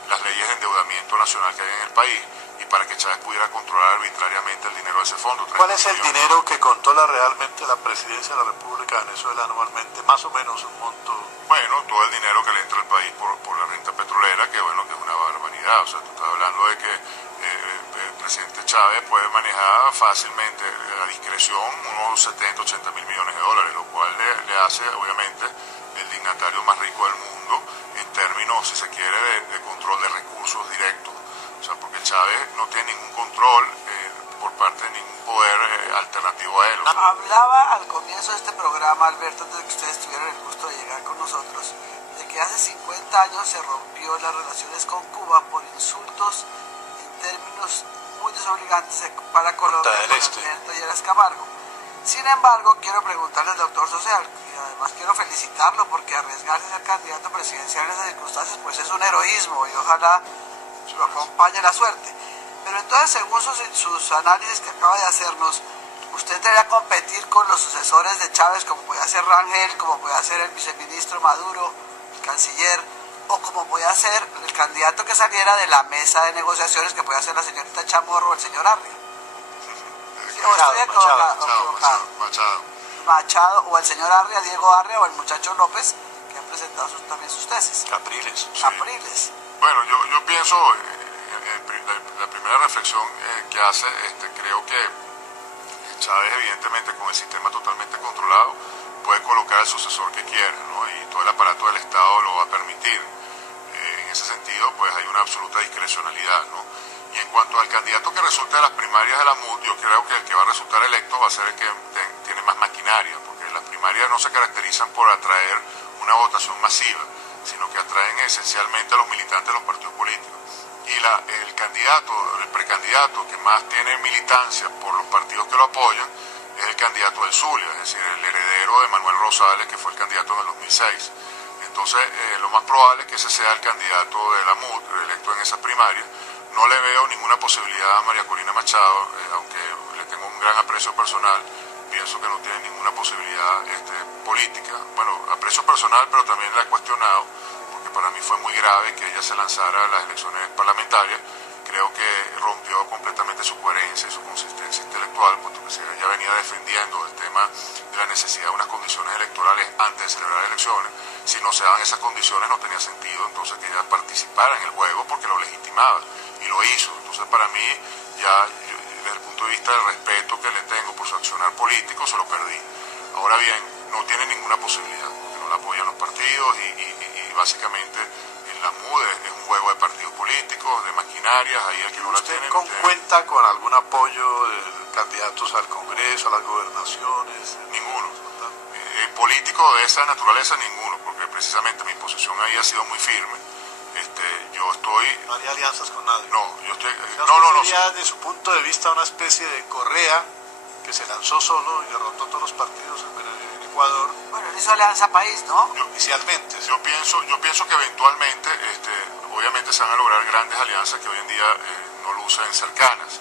las leyes de endeudamiento nacional que hay en el país y para que Chávez pudiera controlar arbitrariamente el dinero de ese fondo. ¿Cuál es el dinero que controla realmente la presidencia de la República de Venezuela anualmente? Más o menos un monto. Bueno, todo el dinero que le entra al país por la renta petrolera, que es una barbaridad. O sea, tú estás hablando de que el presidente Chávez puede manejar fácilmente a discreción unos 70-80 mil millones de dólares, lo cual le hace, obviamente, el dignatario más rico del mundo en términos, si se quiere, de control de recursos directos. O sea, porque Chávez no tiene ningún control por parte de ningún poder alternativo a él. Hablaba al comienzo de este programa, Alberto, antes de que ustedes tuvieran el gusto de llegar con nosotros, de que hace 50 años se rompió las relaciones con Cuba por insultos en términos muy desobligantes para Colombia con Alberto Lleras Camargo. Sin embargo, quiero preguntarle al doctor Social, y además quiero felicitarlo porque arriesgarse a ser candidato presidencial en esas circunstancias pues es un heroísmo y ojalá lo acompañe la suerte. Pero entonces, según sus análisis que acaba de hacernos, usted debería competir con los sucesores de Chávez, como puede hacer Rangel, como puede hacer el viceministro Maduro, el canciller, o como podía ser el candidato que saliera de la mesa de negociaciones, que podía ser la señorita Chamorro o el señor Arria. Sí, o estoy equivocado. Machado o el señor Arria, Diego Arria o el muchacho López, que han presentado también sus tesis. Capriles. Sí. Capriles. Bueno, yo pienso, la primera reflexión que hace, creo que Chávez evidentemente con el sistema totalmente controlado puede colocar al sucesor que quiera, ¿no? Y todo el aparato del Estado lo va a permitir. En ese sentido, pues hay una absoluta discrecionalidad, ¿no? Y en cuanto al candidato que resulte de las primarias de la MUD, yo creo que el que va a resultar electo va a ser el que tiene más maquinaria, porque las primarias no se caracterizan por atraer una votación masiva, sino que atraen esencialmente a los militantes de los partidos políticos. Y el precandidato que más tiene militancia por los partidos que lo apoyan es el candidato del Zulia, es decir, el heredero de Manuel Rosales, que fue el candidato en el 2006. Entonces, lo más probable es que ese sea el candidato de la MUD, electo en esa primaria. No le veo ninguna posibilidad a María Corina Machado, aunque le tengo un gran aprecio personal, pienso que no tiene ninguna posibilidad política. Bueno, aprecio personal, pero también la he cuestionado, porque para mí fue muy grave que ella se lanzara a las elecciones parlamentarias. Creo que rompió completamente su coherencia y su consistencia intelectual, puesto que ella venía defendiendo el tema de la necesidad de unas condiciones electorales antes de celebrar elecciones. Si no se daban esas condiciones no tenía sentido entonces que ella participara en el juego, porque lo legitimaba y lo hizo. Entonces para mí, desde el punto de vista del respeto que le tengo por su accionar político, se lo perdí. Ahora bien, no tiene ninguna posibilidad, porque no la apoyan los partidos y básicamente en la MUD es un juego de partidos políticos, de maquinarias, ahí el que no la tiene. ¿Usted cuenta con algún apoyo de candidatos al Congreso, a las gobernaciones? Ninguno. Político de esa naturaleza, ninguno, porque precisamente mi posición ahí ha sido muy firme. Yo estoy... ¿No haría alianzas con nadie? No, yo estoy... no. Sería, desde su punto de vista, una especie de Correa que se lanzó solo y derrotó todos los partidos en Ecuador. Bueno, él hizo Alianza País, ¿no? Inicialmente. Yo pienso que eventualmente, obviamente se van a lograr grandes alianzas que hoy en día no lucen cercanas.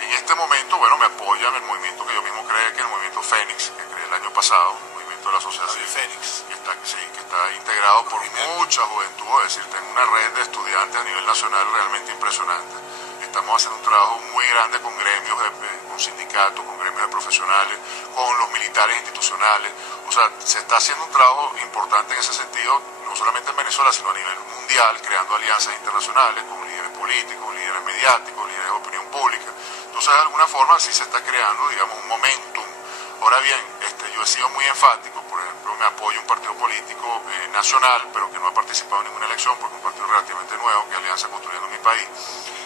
En este momento, bueno, me apoyan el movimiento que yo mismo creé, que es el movimiento Fénix, que creé el año pasado, un movimiento de la sociedad civil. Fénix. Que está integrado por mucha juventud, es decir, tengo una red de estudiantes a nivel nacional realmente impresionante. Estamos haciendo un trabajo muy grande con gremios, con sindicatos, con gremios de profesionales, con los militares institucionales. O sea, se está haciendo un trabajo importante en ese sentido, no solamente en Venezuela, sino a nivel mundial, creando alianzas internacionales con líderes políticos, líderes mediáticos, líderes de opinión pública. Entonces, de alguna forma, sí se está creando, digamos, un momentum. Ahora bien, yo he sido muy enfático, por ejemplo, me apoyo a un partido político nacional, pero que no ha participado en ninguna elección, porque es un partido relativamente nuevo, que es Alianza Construyendo Mi País.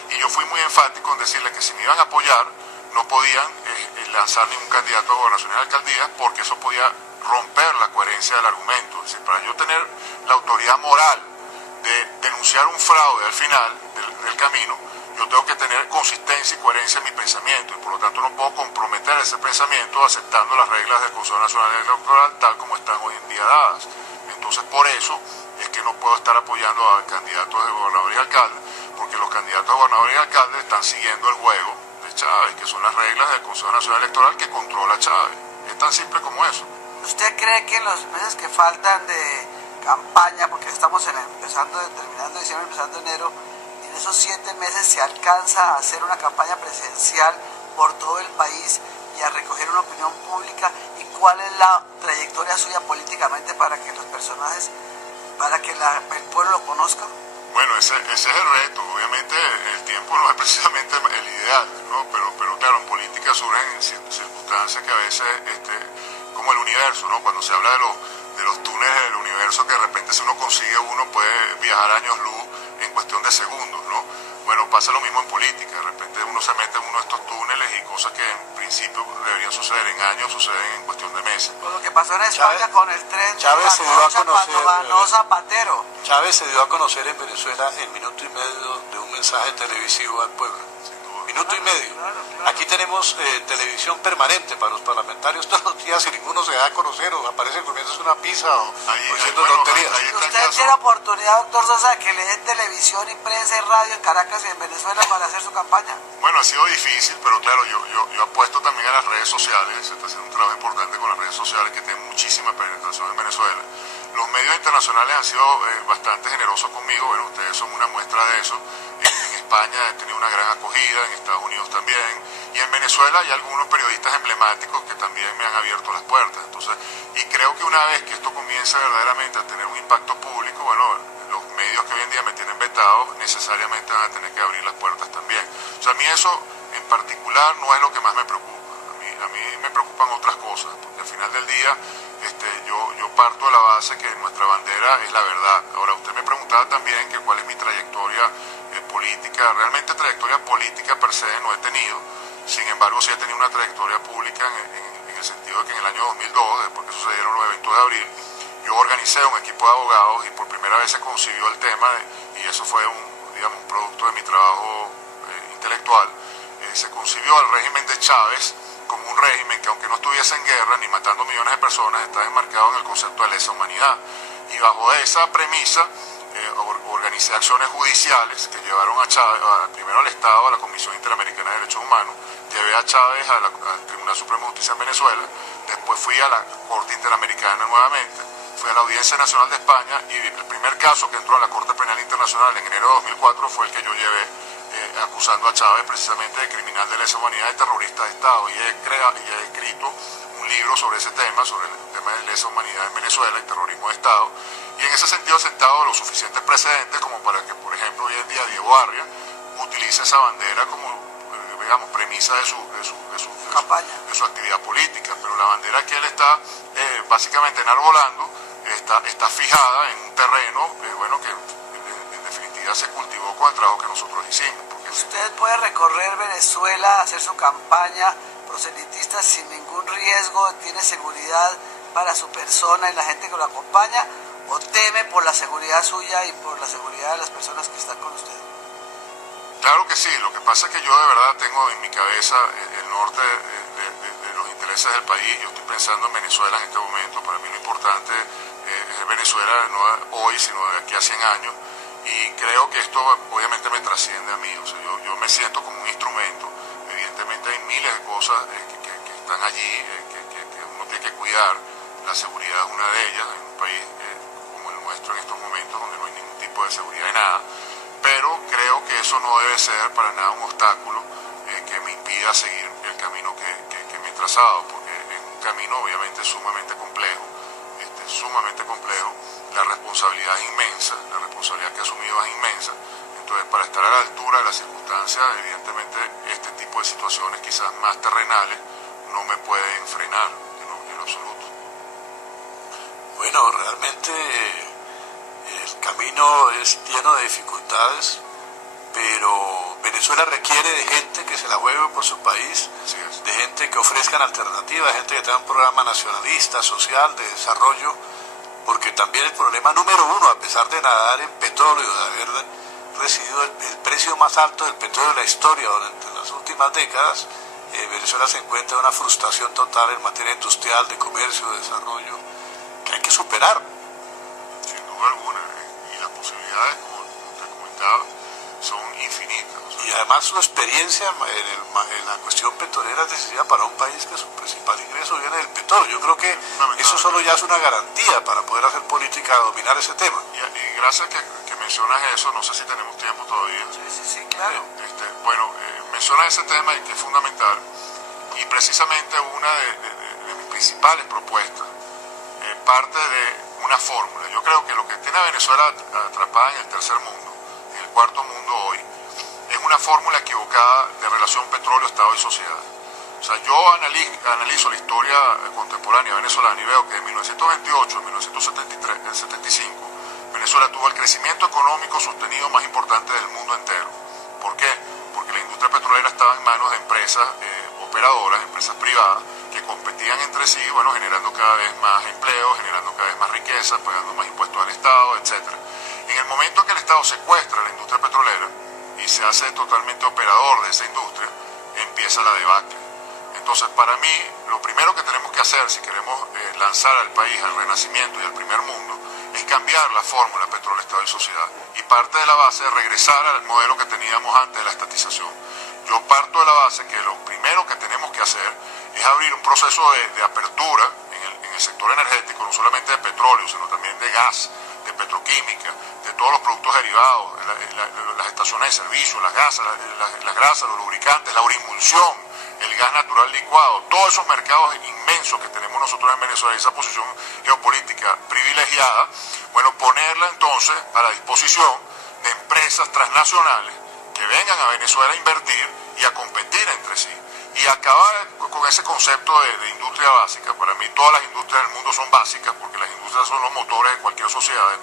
Y yo fui muy enfático en decirles que si me iban a apoyar, no podían lanzar ningún candidato a gobernación y alcaldía, porque eso podía romper la coherencia del argumento. Es decir, para yo tener la autoridad moral de denunciar un fraude al final del camino, yo tengo que tener consistencia y coherencia en mi pensamiento, y por lo tanto no puedo comprometer ese pensamiento aceptando las reglas del Consejo Nacional Electoral tal como están hoy en día dadas. Entonces, por eso es que no puedo estar apoyando a candidatos de gobernador y alcalde, porque los candidatos de gobernador y alcalde están siguiendo el juego de Chávez, que son las reglas del Consejo Nacional Electoral que controla Chávez. Es tan simple como eso. ¿Usted cree que en los meses que faltan de campaña, porque estamos terminando diciembre, empezando enero, en esos 7 meses se alcanza a hacer una campaña presencial por todo el país y a recoger una opinión pública? ¿Y cuál es la trayectoria suya políticamente para que los personajes, para que el pueblo lo conozca? Bueno, ese es el reto. Obviamente el tiempo no es precisamente el ideal, ¿no? Pero claro, en política surgen circunstancias que a veces, como el universo, ¿no? Cuando se habla de los túneles del universo, que de repente si uno consigue uno puede viajar años luz en cuestión de segundos, ¿no? Bueno, pasa lo mismo en política. De repente uno se mete en uno de estos túneles y cosas que en principio deberían suceder en años suceden en cuestión de meses. Lo que pasó en España con el tren Chávez se dio a conocer, cuando ganó Zapatero. Chávez se dio a conocer en Venezuela en minuto y medio de un mensaje televisivo al pueblo. Minuto y medio. Claro. Aquí tenemos televisión permanente para los parlamentarios todos los días y ninguno se da a conocer o aparece comiéndose una pizza o diciendo tonterías. ¿Usted tiene oportunidad, doctor Sosa, de que le den televisión y prensa y radio en Caracas y en Venezuela para hacer su campaña? Bueno, ha sido difícil, pero claro, yo apuesto también a las redes sociales. Se está haciendo un trabajo importante con las redes sociales que tienen muchísima penetración en Venezuela. Los medios internacionales han sido bastante generosos conmigo. Bueno, ustedes son una muestra de eso. En España he tenido una gran acogida, en Estados Unidos también, y en Venezuela hay algunos periodistas emblemáticos que también me han abierto las puertas. Entonces, y creo que una vez que esto comience verdaderamente a tener un impacto público, bueno, los medios que hoy en día me tienen vetado necesariamente van a tener que abrir las puertas también. O sea, a mí eso en particular no es lo que más me preocupa. A mí me preocupan otras cosas, porque al final del día yo parto de la base que nuestra bandera es la verdad. Ahora, usted me preguntaba también que cuál es mi trayectoria política. Realmente trayectoria política per se no he tenido. Sin embargo, sí he tenido una trayectoria pública en el sentido de que en el año 2002, después que sucedieron los eventos de abril, yo organicé un equipo de abogados y por primera vez se concibió el tema, y eso fue un producto de mi trabajo intelectual. Se concibió el régimen de Chávez como un régimen que, aunque no estuviese en guerra ni matando millones de personas, está enmarcado en el concepto de lesa humanidad. Y bajo esa premisa organicé acciones judiciales que llevaron a Chávez, primero al Estado, a la Comisión Interamericana de Derechos Humanos, llevé a Chávez al Tribunal Supremo de Justicia en Venezuela, después fui a la Corte Interamericana nuevamente, fui a la Audiencia Nacional de España, y el primer caso que entró a la Corte Penal Internacional en enero de 2004 fue el que yo llevé, acusando a Chávez precisamente de criminal de lesa humanidad y terrorista de Estado, y he escrito un libro sobre ese tema, sobre el tema de lesa humanidad en Venezuela y terrorismo de Estado, y en ese sentido he sentado los suficientes precedentes como para que, por ejemplo, hoy en día Diego Arria utilice esa bandera como, digamos, premisa de su campaña, de su actividad política, pero la bandera que él está básicamente enarbolando está fijada en un terreno, bueno, que en definitiva se cultivó con el trabajo que nosotros hicimos. Usted puede recorrer Venezuela, hacer su campaña proselitista sin ningún riesgo, tiene seguridad para su persona y la gente que lo acompaña, o teme por la seguridad suya y por la seguridad de las personas que están con usted. Claro que sí, lo que pasa es que yo de verdad tengo en mi cabeza el norte de los intereses del país. Yo estoy pensando en Venezuela en este momento. Para mí lo importante es Venezuela no hoy, sino de aquí a 100 años. Y creo que esto obviamente me trasciende a mí. O sea, yo me siento como un instrumento. Evidentemente hay miles de cosas que están allí, que uno tiene que cuidar. La seguridad es una de ellas, en un país como el nuestro en estos momentos, donde no hay ningún tipo de seguridad de nada. Pero creo que eso no debe ser para nada un obstáculo que me impida seguir el camino que me he trazado, porque es un camino obviamente sumamente complejo, la responsabilidad es inmensa, la responsabilidad que he asumido es inmensa. Entonces, para estar a la altura de las circunstancias, evidentemente este tipo de situaciones quizás más terrenales no me pueden frenar en lo absoluto. Bueno, realmente el camino es lleno de dificultades, pero Venezuela requiere de gente que se la juegue por su país, de gente que ofrezcan alternativas, de gente que tenga un programa nacionalista, social, de desarrollo, porque también el problema número uno, a pesar de nadar en petróleo, de haber recibido el precio más alto del petróleo de la historia durante las últimas décadas, Venezuela se encuentra en una frustración total en materia industrial, de comercio, de desarrollo, que hay que superar. Sin duda alguna, y las posibilidades, como te comentaba, son infinitas. O sea, y además su experiencia en la cuestión petrolera es decisiva para un país que su principal ingreso viene del petróleo. Yo creo que eso solo ya es una garantía para poder hacer política, dominar ese tema. Y gracias que mencionas eso, no sé si tenemos tiempo todavía. Sí, claro. Mencionas ese tema y que es fundamental, y precisamente una de mis principales propuestas parte de una fórmula. Yo creo que lo que tiene a Venezuela atrapada en el tercer mundo, en el cuarto mundo hoy, es una fórmula equivocada de relación petróleo, Estado y sociedad. O sea, yo analizo la historia contemporánea venezolana y veo que en 1928, en 1975, Venezuela tuvo el crecimiento económico sostenido más importante del mundo entero. ¿Por qué? Porque la industria petrolera estaba en manos de empresas operadoras, empresas privadas, que competían entre sí, bueno, generando cada vez más empleo, generando cada vez más riqueza, pagando más impuestos al Estado, etc. En el momento que el Estado secuestra la industria petrolera y se hace totalmente operador de esa industria, empieza la debacle. Entonces, para mí, lo primero que tenemos que hacer si queremos lanzar al país al renacimiento y al primer mundo es cambiar la fórmula petróleo, Estado y sociedad. Y parte de la base de regresar al modelo que teníamos antes de la estatización. Yo parto de la base que lo primero que tenemos que hacer es abrir un proceso de apertura en el sector energético. no solamente de petróleo, sino también de gas, de petroquímica, de todos los productos derivados, las estaciones de servicio, las grasas, los lubricantes, la orimulsión, el gas natural licuado, todos esos mercados inmensos que tenemos nosotros en Venezuela, esa posición geopolítica privilegiada, bueno, ponerla entonces a la disposición de empresas transnacionales que vengan a Venezuela a invertir y a competir entre sí. Y acabar con ese concepto de industria básica. Para mí todas las industrias del mundo son básicas porque las industrias son los motores de cualquier sociedad, de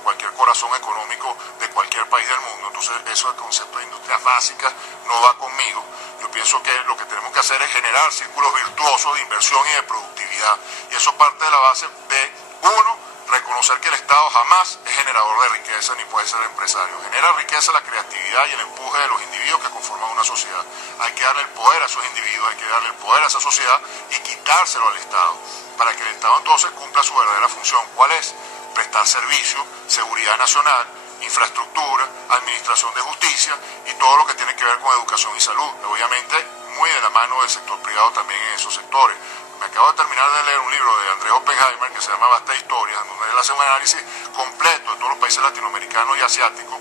cualquier corazón económico de cualquier país del mundo. Entonces eso del concepto de industrias básicas no va conmigo. Yo pienso que lo que tenemos que hacer es generar círculos virtuosos de inversión y de productividad. Y eso parte de la base de, uno, reconocer que el Estado jamás es generador de riqueza ni puede ser empresario. Genera riqueza la creatividad y el empuje de los individuos que conforman una sociedad. Hay que darle el poder a esos individuos, hay que darle el poder a esa sociedad y quitárselo al Estado, para que el Estado entonces cumpla su verdadera función. ¿Cuál es? Prestar servicio, seguridad nacional, infraestructura, administración de justicia y todo lo que tiene que ver con educación y salud. Obviamente muy de la mano del sector privado también en esos sectores. Me acabo de terminar de leer un libro de Andrés Oppenheimer que se llama Basta Historias, donde él hace un análisis completo de todos los países latinoamericanos y asiáticos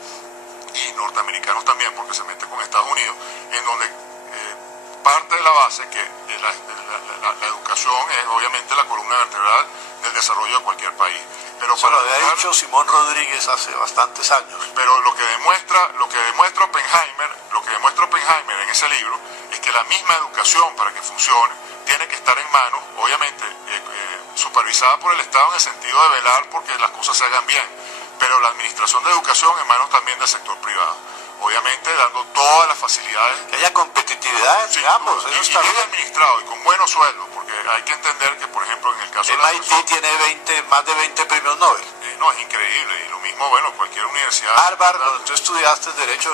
y norteamericanos también, porque se mete con Estados Unidos, en donde parte de la base que la educación es obviamente la columna vertebral del desarrollo de cualquier país. Pero eso lo había dicho Simón Rodríguez hace bastantes años. Pero lo que demuestra Oppenheimer en ese libro es que la misma educación, para que funcione, tiene que estar en manos, obviamente, supervisada por el Estado en el sentido de velar porque las cosas se hagan bien, pero la administración de educación en manos también del sector privado. Obviamente dando todas las facilidades. Que haya competitividad entre ambos. Y bien administrado y con buenos sueldos, porque hay que entender que, por ejemplo, en el caso de MIT tiene más de 20 premios Nobel. No, es increíble. Y lo mismo, bueno, cualquier universidad. Harvard, donde tú estudiaste Derecho,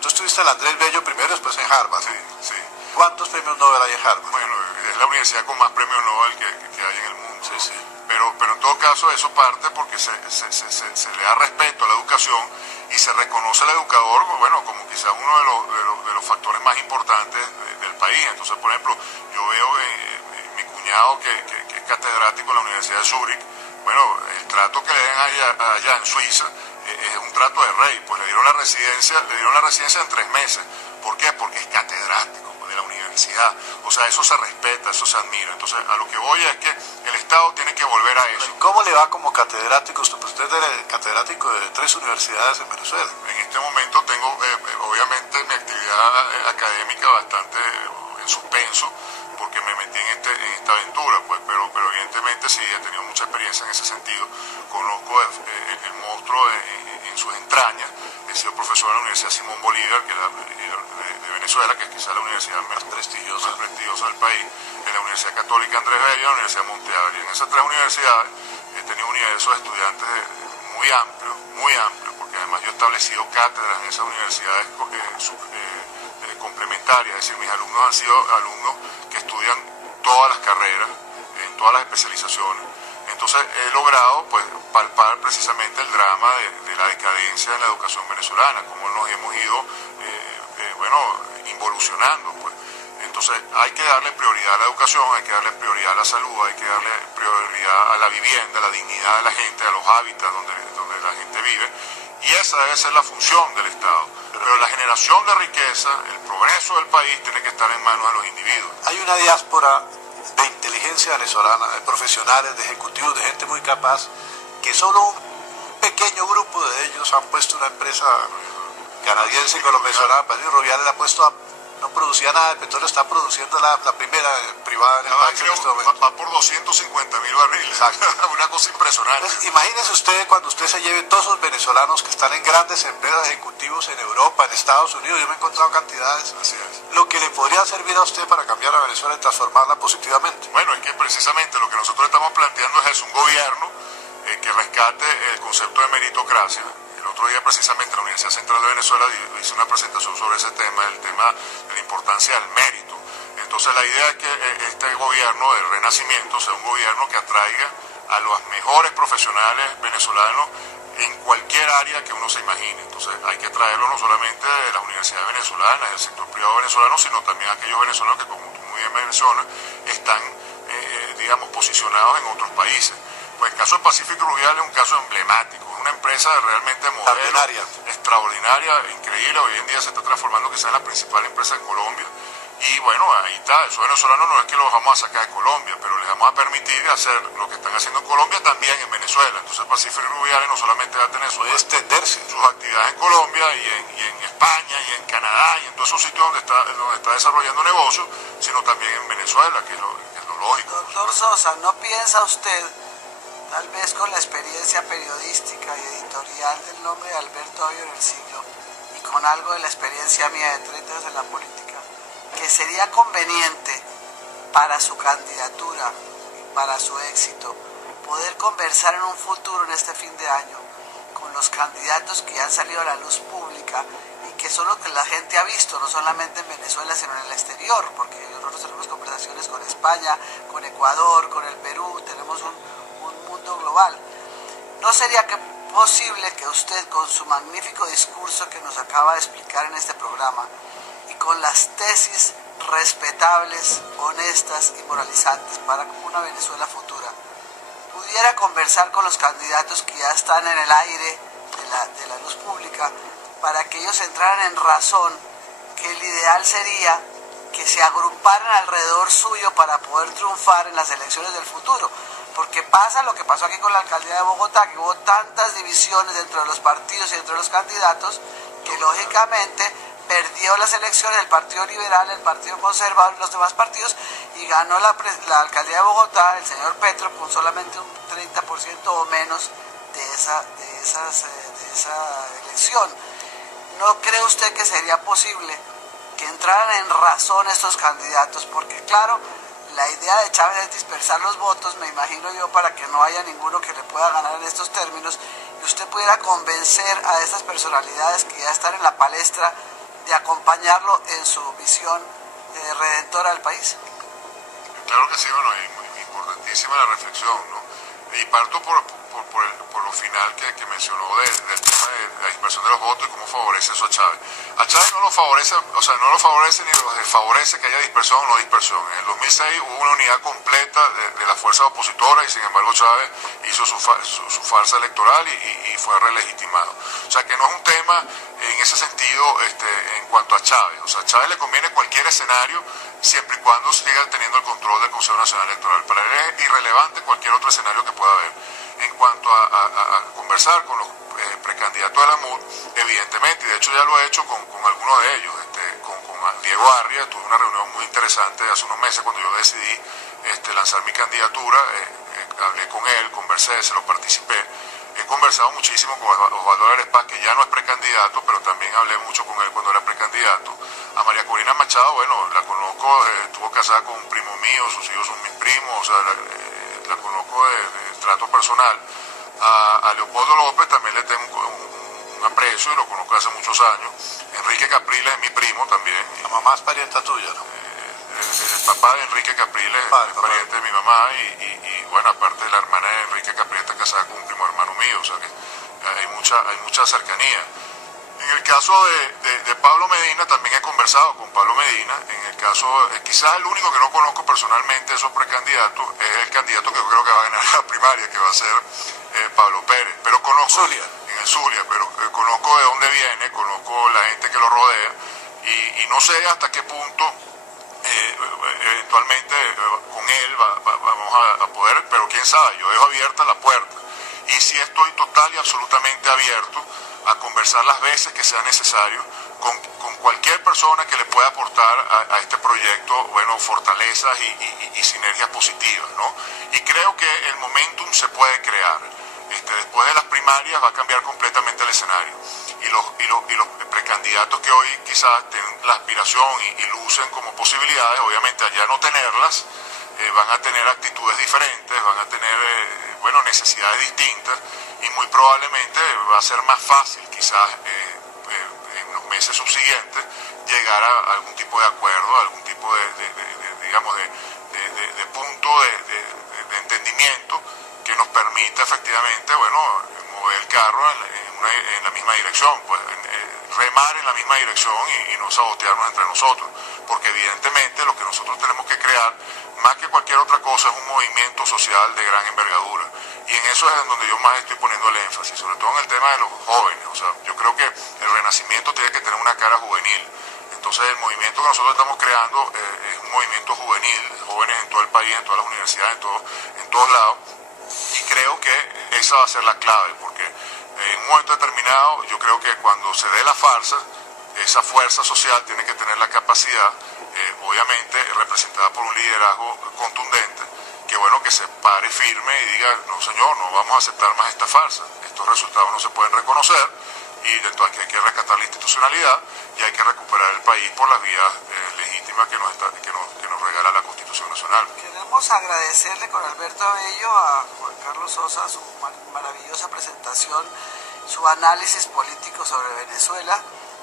tú estuviste en Andrés Bello primero, después en Harvard. Sí. ¿Cuántos premios Nobel hay en Harvard? Bueno, es la universidad con más premios Nobel que hay en el mundo. Sí. Pero en todo caso eso parte porque se le da respeto a la educación y se reconoce al educador, bueno, como quizás uno de los factores más importantes del país. Entonces, por ejemplo, yo veo mi cuñado que es catedrático en la Universidad de Zúrich. Bueno, el trato que le den allá en Suiza es un trato de rey. Pues le dieron la residencia en 3 meses. ¿Por qué? Porque es catedrático de la universidad. O sea, eso se respeta, eso se admira. Entonces, a lo que voy es que el Estado tiene que volver a eso. ¿Cómo le va como catedrático? Usted es catedrático de 3 universidades en Venezuela. En este momento tengo, obviamente, mi actividad académica bastante en suspenso, porque me metí en esta aventura, pues, pero evidentemente sí he tenido mucha experiencia en ese sentido. Conozco el monstruo en sus entrañas. He sido profesor en la Universidad Simón Bolívar, que de Venezuela, que es quizás la universidad más prestigiosa del país, en la Universidad Católica Andrés Bello y la Universidad Monteagri. En esas 3 universidades he tenido un universo de estudiantes muy amplio, porque además yo he establecido cátedras en esas universidades complementarias, es decir, mis alumnos han sido alumnos que estudian todas las carreras, en todas las especializaciones. Entonces he logrado pues palpar precisamente el drama de la decadencia en la educación venezolana, cómo nos hemos ido involucionando, pues. Entonces hay que darle prioridad a la educación, hay que darle prioridad a la salud, hay que darle prioridad a la vivienda, a la dignidad de la gente, a los hábitats donde la gente vive, y esa debe ser la función del Estado. Pero la generación de riqueza, el progreso del país tiene que estar en manos de los individuos. Hay una diáspora de inteligencia venezolana, de profesionales, de ejecutivos, de gente muy capaz, que solo un pequeño grupo de ellos han puesto una empresa canadiense con los venezolanos. Rubiales le ha puesto no producía nada de petróleo, está produciendo la primera privada en el país en este momento. Va por 250.000 barriles. Exacto. Una cosa impresionante. Entonces, imagínese usted cuando usted se lleve todos esos venezolanos que están en grandes empresas ejecutivos en Europa, en Estados Unidos. Yo me he encontrado cantidades. Así es. Lo que le podría servir a usted para cambiar a Venezuela y transformarla positivamente. Bueno, es que precisamente lo que nosotros estamos planteando es un gobierno que rescate el concepto de meritocracia. El otro día precisamente en la Universidad Central de Venezuela hice una presentación sobre ese tema, el tema de la importancia del mérito. Entonces la idea es que este gobierno del renacimiento sea un gobierno que atraiga a los mejores profesionales venezolanos en cualquier área que uno se imagine. Entonces hay que traerlo no solamente de las universidades venezolanas, del sector privado venezolano, sino también aquellos venezolanos que, como tú muy bien mencionas, están digamos, posicionados en otros países. Pues el caso de Pacific Rubial es un caso emblemático, es una empresa realmente modelo, extraordinaria, increíble. Hoy en día se está transformando quizás en la principal empresa de Colombia. Y bueno, ahí está, esos venezolanos no es que los vamos a sacar de Colombia, pero les vamos a permitir hacer lo que están haciendo en Colombia también en Venezuela. Entonces Pacific Rubiales no solamente va a tener sus actividades en Colombia y en España y en Canadá y en todos esos sitios donde está desarrollando negocios, sino también en Venezuela, que es lo lógico. Doctor Sosa, ¿no piensa usted, tal vez con la experiencia periodística y editorial del nombre de Alberto Hoyo en el siglo, y con algo de la experiencia mía de 30 años en la política, que sería conveniente para su candidatura y para su éxito poder conversar en un futuro, en este fin de año, con los candidatos que ya han salido a la luz pública y que son los que la gente ha visto, no solamente en Venezuela, sino en el exterior, porque nosotros tenemos conversaciones con España, con Ecuador, con el Perú, tenemos un mundo global? ¿No sería posible que usted, con su magnífico discurso que nos acaba de explicar en este programa, y con las tesis respetables, honestas y moralizantes para una Venezuela futura, pudiera conversar con los candidatos que ya están en el aire de la luz pública, para que ellos entraran en razón que el ideal sería que se agruparan alrededor suyo para poder triunfar en las elecciones del futuro? Porque pasa lo que pasó aquí con la alcaldía de Bogotá, que hubo tantas divisiones dentro de los partidos y dentro de los candidatos, que lógicamente perdió las elecciones el Partido Liberal, el Partido Conservador y los demás partidos, y ganó la alcaldía de Bogotá el señor Petro con solamente un 30% o menos de esa elección. ¿No cree usted que sería posible que entraran en razón estos candidatos? Porque claro, la idea de Chávez es dispersar los votos, me imagino yo, para que no haya ninguno que le pueda ganar en estos términos, y usted pudiera convencer a estas personalidades que ya están en la palestra de acompañarlo en su visión redentora del país. Claro que sí, bueno, es importantísima la reflexión, ¿no? Y parto por lo final que mencionó del tema de la dispersión de los votos y cómo favorece eso a Chávez. A Chávez no lo favorece, no lo favorece ni lo desfavorece que haya dispersión o no dispersión. En el 2006 hubo una unidad completa de las fuerzas opositoras y sin embargo Chávez hizo su farsa electoral y fue relegitimado. O sea que no es un tema en ese sentido en cuanto a Chávez. O sea, a Chávez le conviene cualquier escenario siempre y cuando siga teniendo el control del Consejo Nacional Electoral. Para él es irrelevante cualquier otro escenario que pueda haber. En cuanto a conversar con los precandidatos de la MUD, evidentemente, y de hecho ya lo he hecho con algunos de ellos, con Diego Arria, tuve una reunión muy interesante hace unos meses cuando yo decidí lanzar mi candidatura, hablé con él, conversé, se lo participé. He conversado muchísimo con Osvaldo Arepa, que ya no es precandidato, pero también hablé mucho con él cuando era precandidato. A María Corina Machado, bueno, la conozco, estuvo casada con un primo mío, sus hijos son mis primos, o sea, la conozco de trato personal. A Leopoldo López también le tengo un aprecio y lo conozco hace muchos años. Enrique Capriles es mi primo también. La mamá es parienta tuya, ¿no? El papá de Enrique Capriles es pariente de mi mamá y bueno, aparte de la hermana de Enrique Capriles está casada con un primo hermano mío, o sea que hay mucha cercanía. En el caso de Pablo Medina, también he conversado con Pablo Medina. En el caso, quizás el único que no conozco personalmente de esos precandidatos es el candidato que yo creo que va a ganar la primaria, que va a ser Pablo Pérez. Pero conozco en el Zulia, pero conozco de dónde viene, conozco la gente que lo rodea y no sé hasta qué punto eventualmente con él vamos a poder, pero quién sabe, yo dejo abierta la puerta y sí estoy total y absolutamente abierto a conversar las veces que sea necesario con cualquier persona que le pueda aportar a este proyecto, bueno, fortalezas y sinergias positivas, ¿no? Y creo que el momentum se puede crear. Después de las primarias va a cambiar completamente el escenario y los precandidatos que hoy quizás tienen la aspiración y lucen como posibilidades, obviamente al ya no tenerlas, van a tener actitudes diferentes, van a tener necesidades distintas y muy probablemente va a ser más fácil quizás en los meses subsiguientes llegar a algún tipo de acuerdo, a algún tipo de punto de entendimiento que nos permita efectivamente, mover el carro en la misma dirección, pues remar en la misma dirección y no sabotearnos entre nosotros, porque evidentemente lo que nosotros tenemos que crear más que cualquier otra cosa, es un movimiento social de gran envergadura. Y en eso es en donde yo más estoy poniendo el énfasis, sobre todo en el tema de los jóvenes. O sea, yo creo que el renacimiento tiene que tener una cara juvenil. Entonces el movimiento que nosotros estamos creando es un movimiento juvenil, jóvenes en todo el país, en todas las universidades, en todos lados. Y creo que esa va a ser la clave, porque en un momento determinado yo creo que cuando se dé la farsa, esa fuerza social tiene que tener la capacidad, obviamente representada por un liderazgo contundente, que bueno, que se pare firme y diga, no señor, no vamos a aceptar más esta farsa, estos resultados no se pueden reconocer, y entonces que hay que rescatar la institucionalidad y hay que recuperar el país por las vías legítimas que nos regala la Constitución Nacional. Queremos agradecerle con Alberto Abello a Juan Carlos Sosa su maravillosa presentación, su análisis político sobre Venezuela,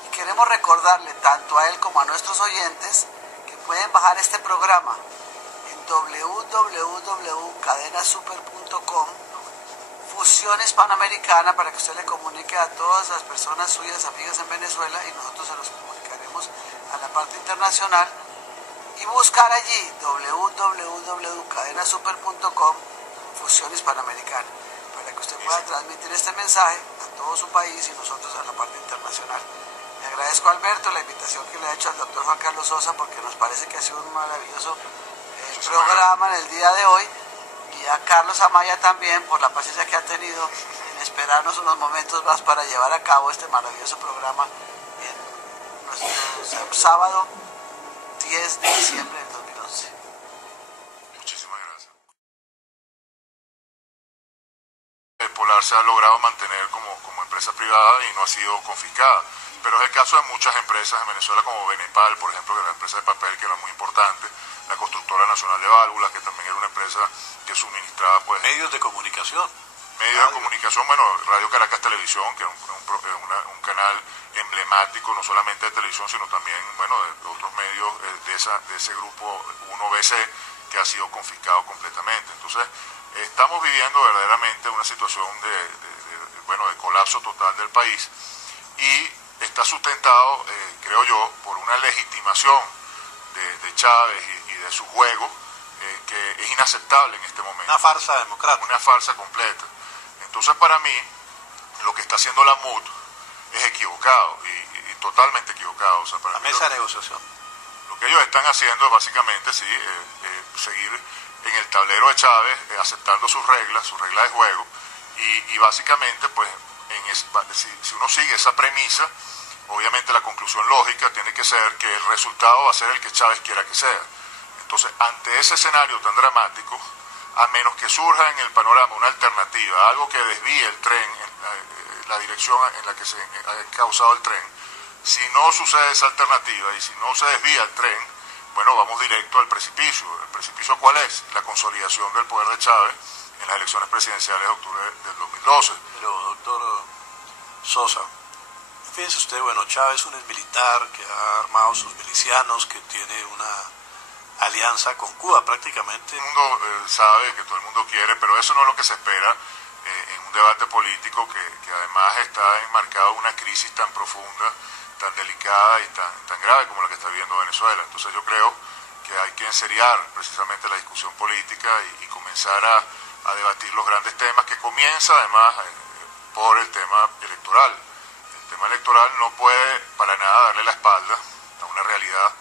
y queremos recordarle tanto a él como a nuestros oyentes que pueden bajar este programa en www.cadenasuper.com, Fusiones Panamericana, para que usted le comunique a todas las personas suyas, amigas en Venezuela, y nosotros se los comunicaremos a la parte internacional, y buscar allí www.cadenasuper.com, Fusiones Panamericana, para que usted pueda transmitir este mensaje a todo su país y nosotros a la parte internacional. Le agradezco a Alberto la invitación que le ha hecho al doctor Juan Carlos Sosa, porque nos parece que ha sido un maravilloso programa en el día de hoy, y a Carlos Amaya también por la paciencia que ha tenido en esperarnos unos momentos más para llevar a cabo este maravilloso programa en nuestro sábado 10 de diciembre del 2011. Muchísimas gracias. El Polar se ha logrado mantener como empresa privada y no ha sido confiscada, pero es el caso de muchas empresas en Venezuela, como Benepal, por ejemplo, que era una empresa de papel que era muy importante, la Constructora Nacional de Válvulas, que también era una empresa que suministraba pues medios de comunicación. Medios de comunicación, bueno, Radio Caracas Televisión, que era un canal emblemático, no solamente de televisión, sino también, bueno, de otros medios de ese grupo 1BC, que ha sido confiscado completamente. Entonces, estamos viviendo verdaderamente una situación de colapso total del país, y está sustentado, creo yo, por una legitimación de Chávez y de su juego, que es inaceptable en este momento. Una farsa democrática. Una farsa completa. Entonces, para mí, lo que está haciendo la MUD es equivocado, y totalmente equivocado. O sea, para la mí mesa de negociación. Lo que ellos están haciendo es básicamente seguir en el tablero de Chávez, aceptando sus reglas de juego, y básicamente, pues, si uno sigue esa premisa, obviamente la conclusión lógica tiene que ser que el resultado va a ser el que Chávez quiera que sea. Entonces, ante ese escenario tan dramático, a menos que surja en el panorama una alternativa, algo que desvíe el tren, la dirección en la que se ha causado el tren, si no sucede esa alternativa y si no se desvía el tren, bueno, vamos directo al precipicio. ¿El precipicio cuál es? La consolidación del poder de Chávez en las elecciones presidenciales de octubre del 2012. Pero, doctor Sosa, fíjese usted, bueno, Chávez es un exmilitar que ha armado sus milicianos, que tiene una alianza con Cuba prácticamente. Todo el mundo sabe que todo el mundo quiere, pero eso no es lo que se espera en un debate político que además está enmarcado en una crisis tan profunda, tan delicada y tan grave como la que está viviendo Venezuela. Entonces yo creo que hay que enseriar precisamente la discusión política y comenzar a debatir los grandes temas, que comienza además por el tema electoral. El tema electoral no puede para nada darle la espalda a una realidad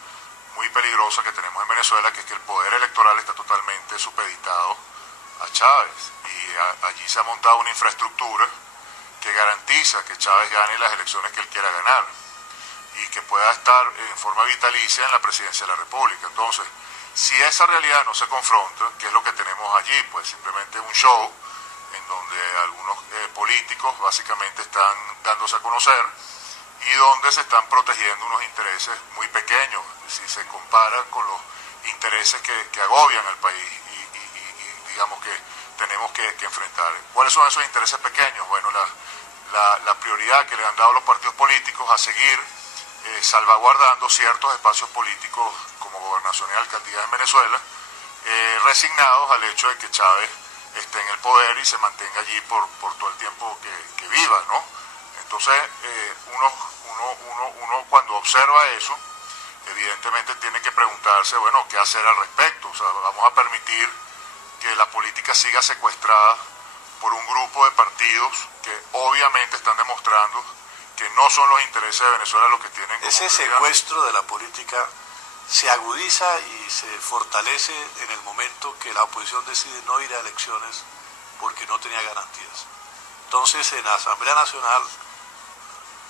muy peligrosa que tenemos en Venezuela, que es que el poder electoral está totalmente supeditado a Chávez, y allí se ha montado una infraestructura que garantiza que Chávez gane las elecciones que él quiera ganar y que pueda estar en forma vitalicia en la presidencia de la República. Entonces, si esa realidad no se confronta, ¿qué es lo que tenemos allí? Pues simplemente un show en donde algunos políticos básicamente están dándose a conocer y donde se están protegiendo unos intereses muy pequeños, si se compara con los intereses que agobian al país y digamos que tenemos que enfrentar. ¿Cuáles son esos intereses pequeños? Bueno, la prioridad que le han dado los partidos políticos a seguir salvaguardando ciertos espacios políticos como gobernación y alcaldía en Venezuela, resignados al hecho de que Chávez esté en el poder y se mantenga allí por todo el tiempo que viva, ¿no? Entonces, uno cuando observa eso, evidentemente tiene que preguntarse, bueno, ¿qué hacer al respecto? O sea, vamos a permitir que la política siga secuestrada por un grupo de partidos que obviamente están demostrando que no son los intereses de Venezuela los que tienen como ese prioridad. secuestro de la política se agudiza y se fortalece en el momento que la oposición decide no ir a elecciones porque no tenía garantías. Entonces, en la Asamblea Nacional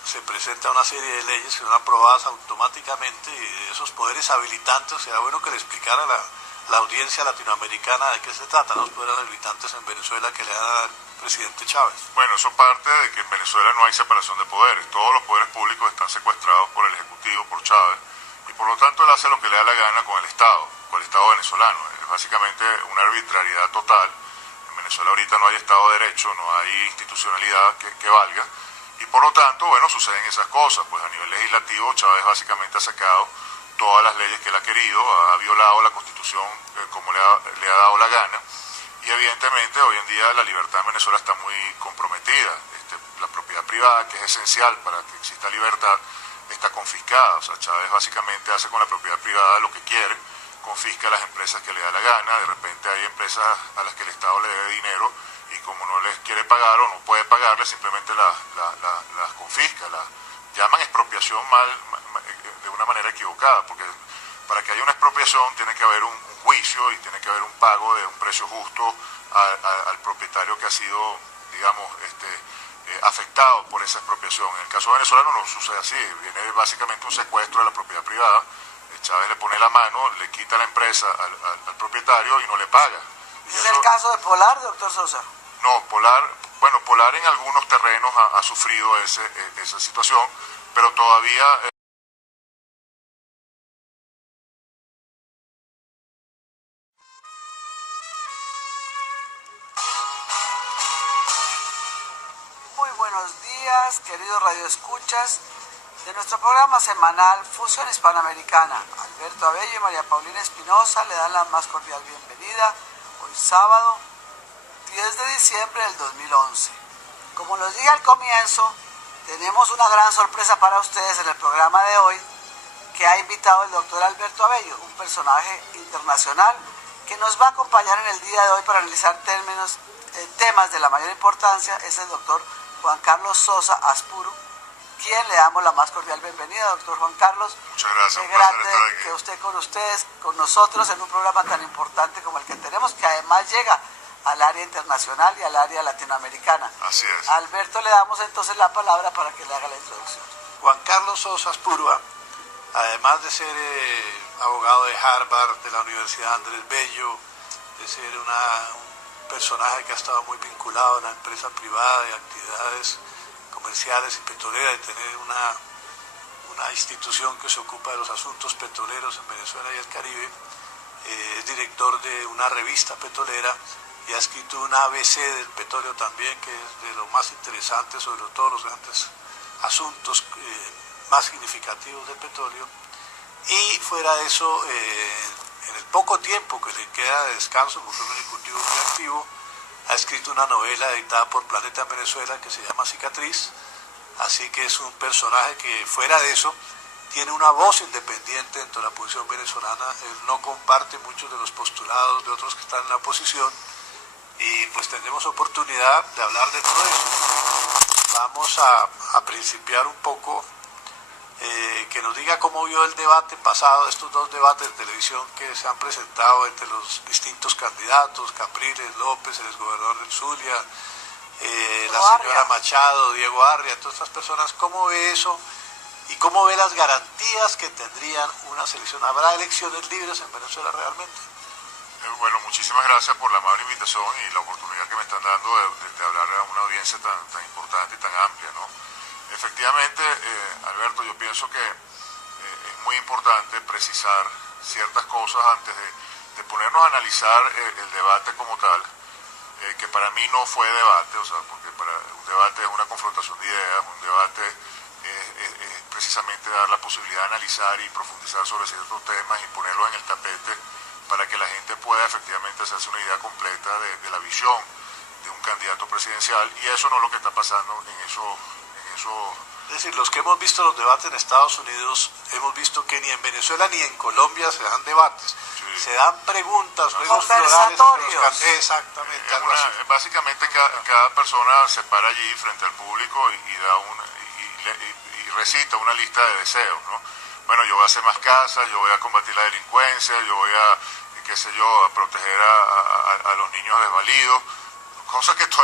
se presenta una serie de leyes que son aprobadas automáticamente, y de esos poderes habilitantes sería bueno que le explicara a la audiencia latinoamericana de qué se trata, los poderes habilitantes en Venezuela que le dan al presidente Chávez. Bueno, eso parte de que en Venezuela no hay separación de poderes. Todos los poderes públicos están secuestrados por el Ejecutivo, por Chávez, y por lo tanto él hace lo que le da la gana con el Estado venezolano. Es básicamente una arbitrariedad total. En Venezuela ahorita no hay Estado de Derecho, no hay institucionalidad que valga, y por lo tanto, bueno, suceden esas cosas. Pues a nivel legislativo Chávez básicamente ha sacado todas las leyes que él ha querido, ha violado la Constitución como le ha dado la gana, y evidentemente hoy en día la libertad en Venezuela está muy comprometida. La propiedad privada, que es esencial para que exista libertad, está confiscada. O sea, Chávez básicamente hace con la propiedad privada lo que quiere, confisca las empresas que le da la gana. De repente hay empresas a las que el Estado le debe dinero y como no les quiere pagar o no puede pagarles, simplemente las confisca, las llaman expropiación de una manera equivocada, porque para que haya una expropiación tiene que haber un juicio y tiene que haber un pago de un precio justo al propietario que ha sido, digamos, afectado por esa expropiación. En el caso venezolano no sucede así, viene básicamente un secuestro de la propiedad privada. Chávez le pone la mano, le quita la empresa al propietario y no le paga. ¿Es el caso de Polar, doctor Sosa? No, Polar en algunos terrenos ha sufrido esa situación, pero todavía... Muy buenos días, queridos radioescuchas de nuestro programa semanal Fusión Hispanoamericana. Alberto Abello y María Paulina Espinosa le dan la más cordial bienvenida hoy sábado 10 de diciembre del 2011. Como los dije al comienzo, tenemos una gran sorpresa para ustedes en el programa de hoy, que ha invitado el doctor Alberto Abello, un personaje internacional que nos va a acompañar en el día de hoy para analizar temas de la mayor importancia. Es el doctor Juan Carlos Sosa Aspuru, quien le damos la más cordial bienvenida. Doctor Juan Carlos, muchas gracias, qué grande que usted con nosotros en un programa tan importante como el que tenemos, que además llega al área internacional y al área latinoamericana. Así es. Alberto, le damos entonces la palabra para que le haga la introducción. Juan Carlos Sosa Aspurua, además de ser abogado de Harvard, de la Universidad Andrés Bello, de ser un personaje que ha estado muy vinculado a la empresa privada de actividades comerciales y petroleras, de tener una institución que se ocupa de los asuntos petroleros en Venezuela y el Caribe, es director de una revista petrolera y ha escrito un ABC del petróleo también, que es de lo más interesante sobre todos los grandes asuntos más significativos del petróleo. Y fuera de eso, en el poco tiempo que le queda de descanso, porque es un ejecutivo muy activo, ha escrito una novela editada por Planeta en Venezuela que se llama Cicatriz, así que es un personaje que fuera de eso tiene una voz independiente dentro de la posición venezolana. Él no comparte muchos de los postulados de otros que están en la oposición y pues tendremos oportunidad de hablar de todo eso. Vamos a principiar un poco, que nos diga cómo vio el debate pasado, estos dos debates de televisión que se han presentado entre los distintos candidatos, Capriles, López, el exgobernador del Zulia, la señora Machado, Diego Arria, todas estas personas. ¿Cómo ve eso y cómo ve las garantías que tendrían una selección? ¿Habrá elecciones libres en Venezuela realmente? Bueno, muchísimas gracias por la amable invitación y la oportunidad que me están dando de hablar a una audiencia tan importante y tan amplia, ¿no? Efectivamente, Alberto, yo pienso que es muy importante precisar ciertas cosas antes de ponernos a analizar el debate como tal, que para mí no fue debate, o sea, porque para un debate es una confrontación de ideas, un debate es precisamente dar la posibilidad de analizar y profundizar sobre ciertos temas y ponerlos en el tapete para que la gente pueda efectivamente hacerse una idea completa de la visión de un candidato presidencial, y eso no es lo que está pasando en esos Es decir, los que hemos visto los debates en Estados Unidos, hemos visto que ni en Venezuela ni en Colombia se dan debates. Sí. Se dan preguntas, juegos florales. Conversatorios. Exactamente, algo así. Básicamente cada persona se para allí frente al público y recita una lista de deseos, ¿no? Bueno, yo voy a hacer más casas, yo voy a combatir la delincuencia, yo voy a, qué sé yo, a proteger a los niños desvalidos, cosas que todo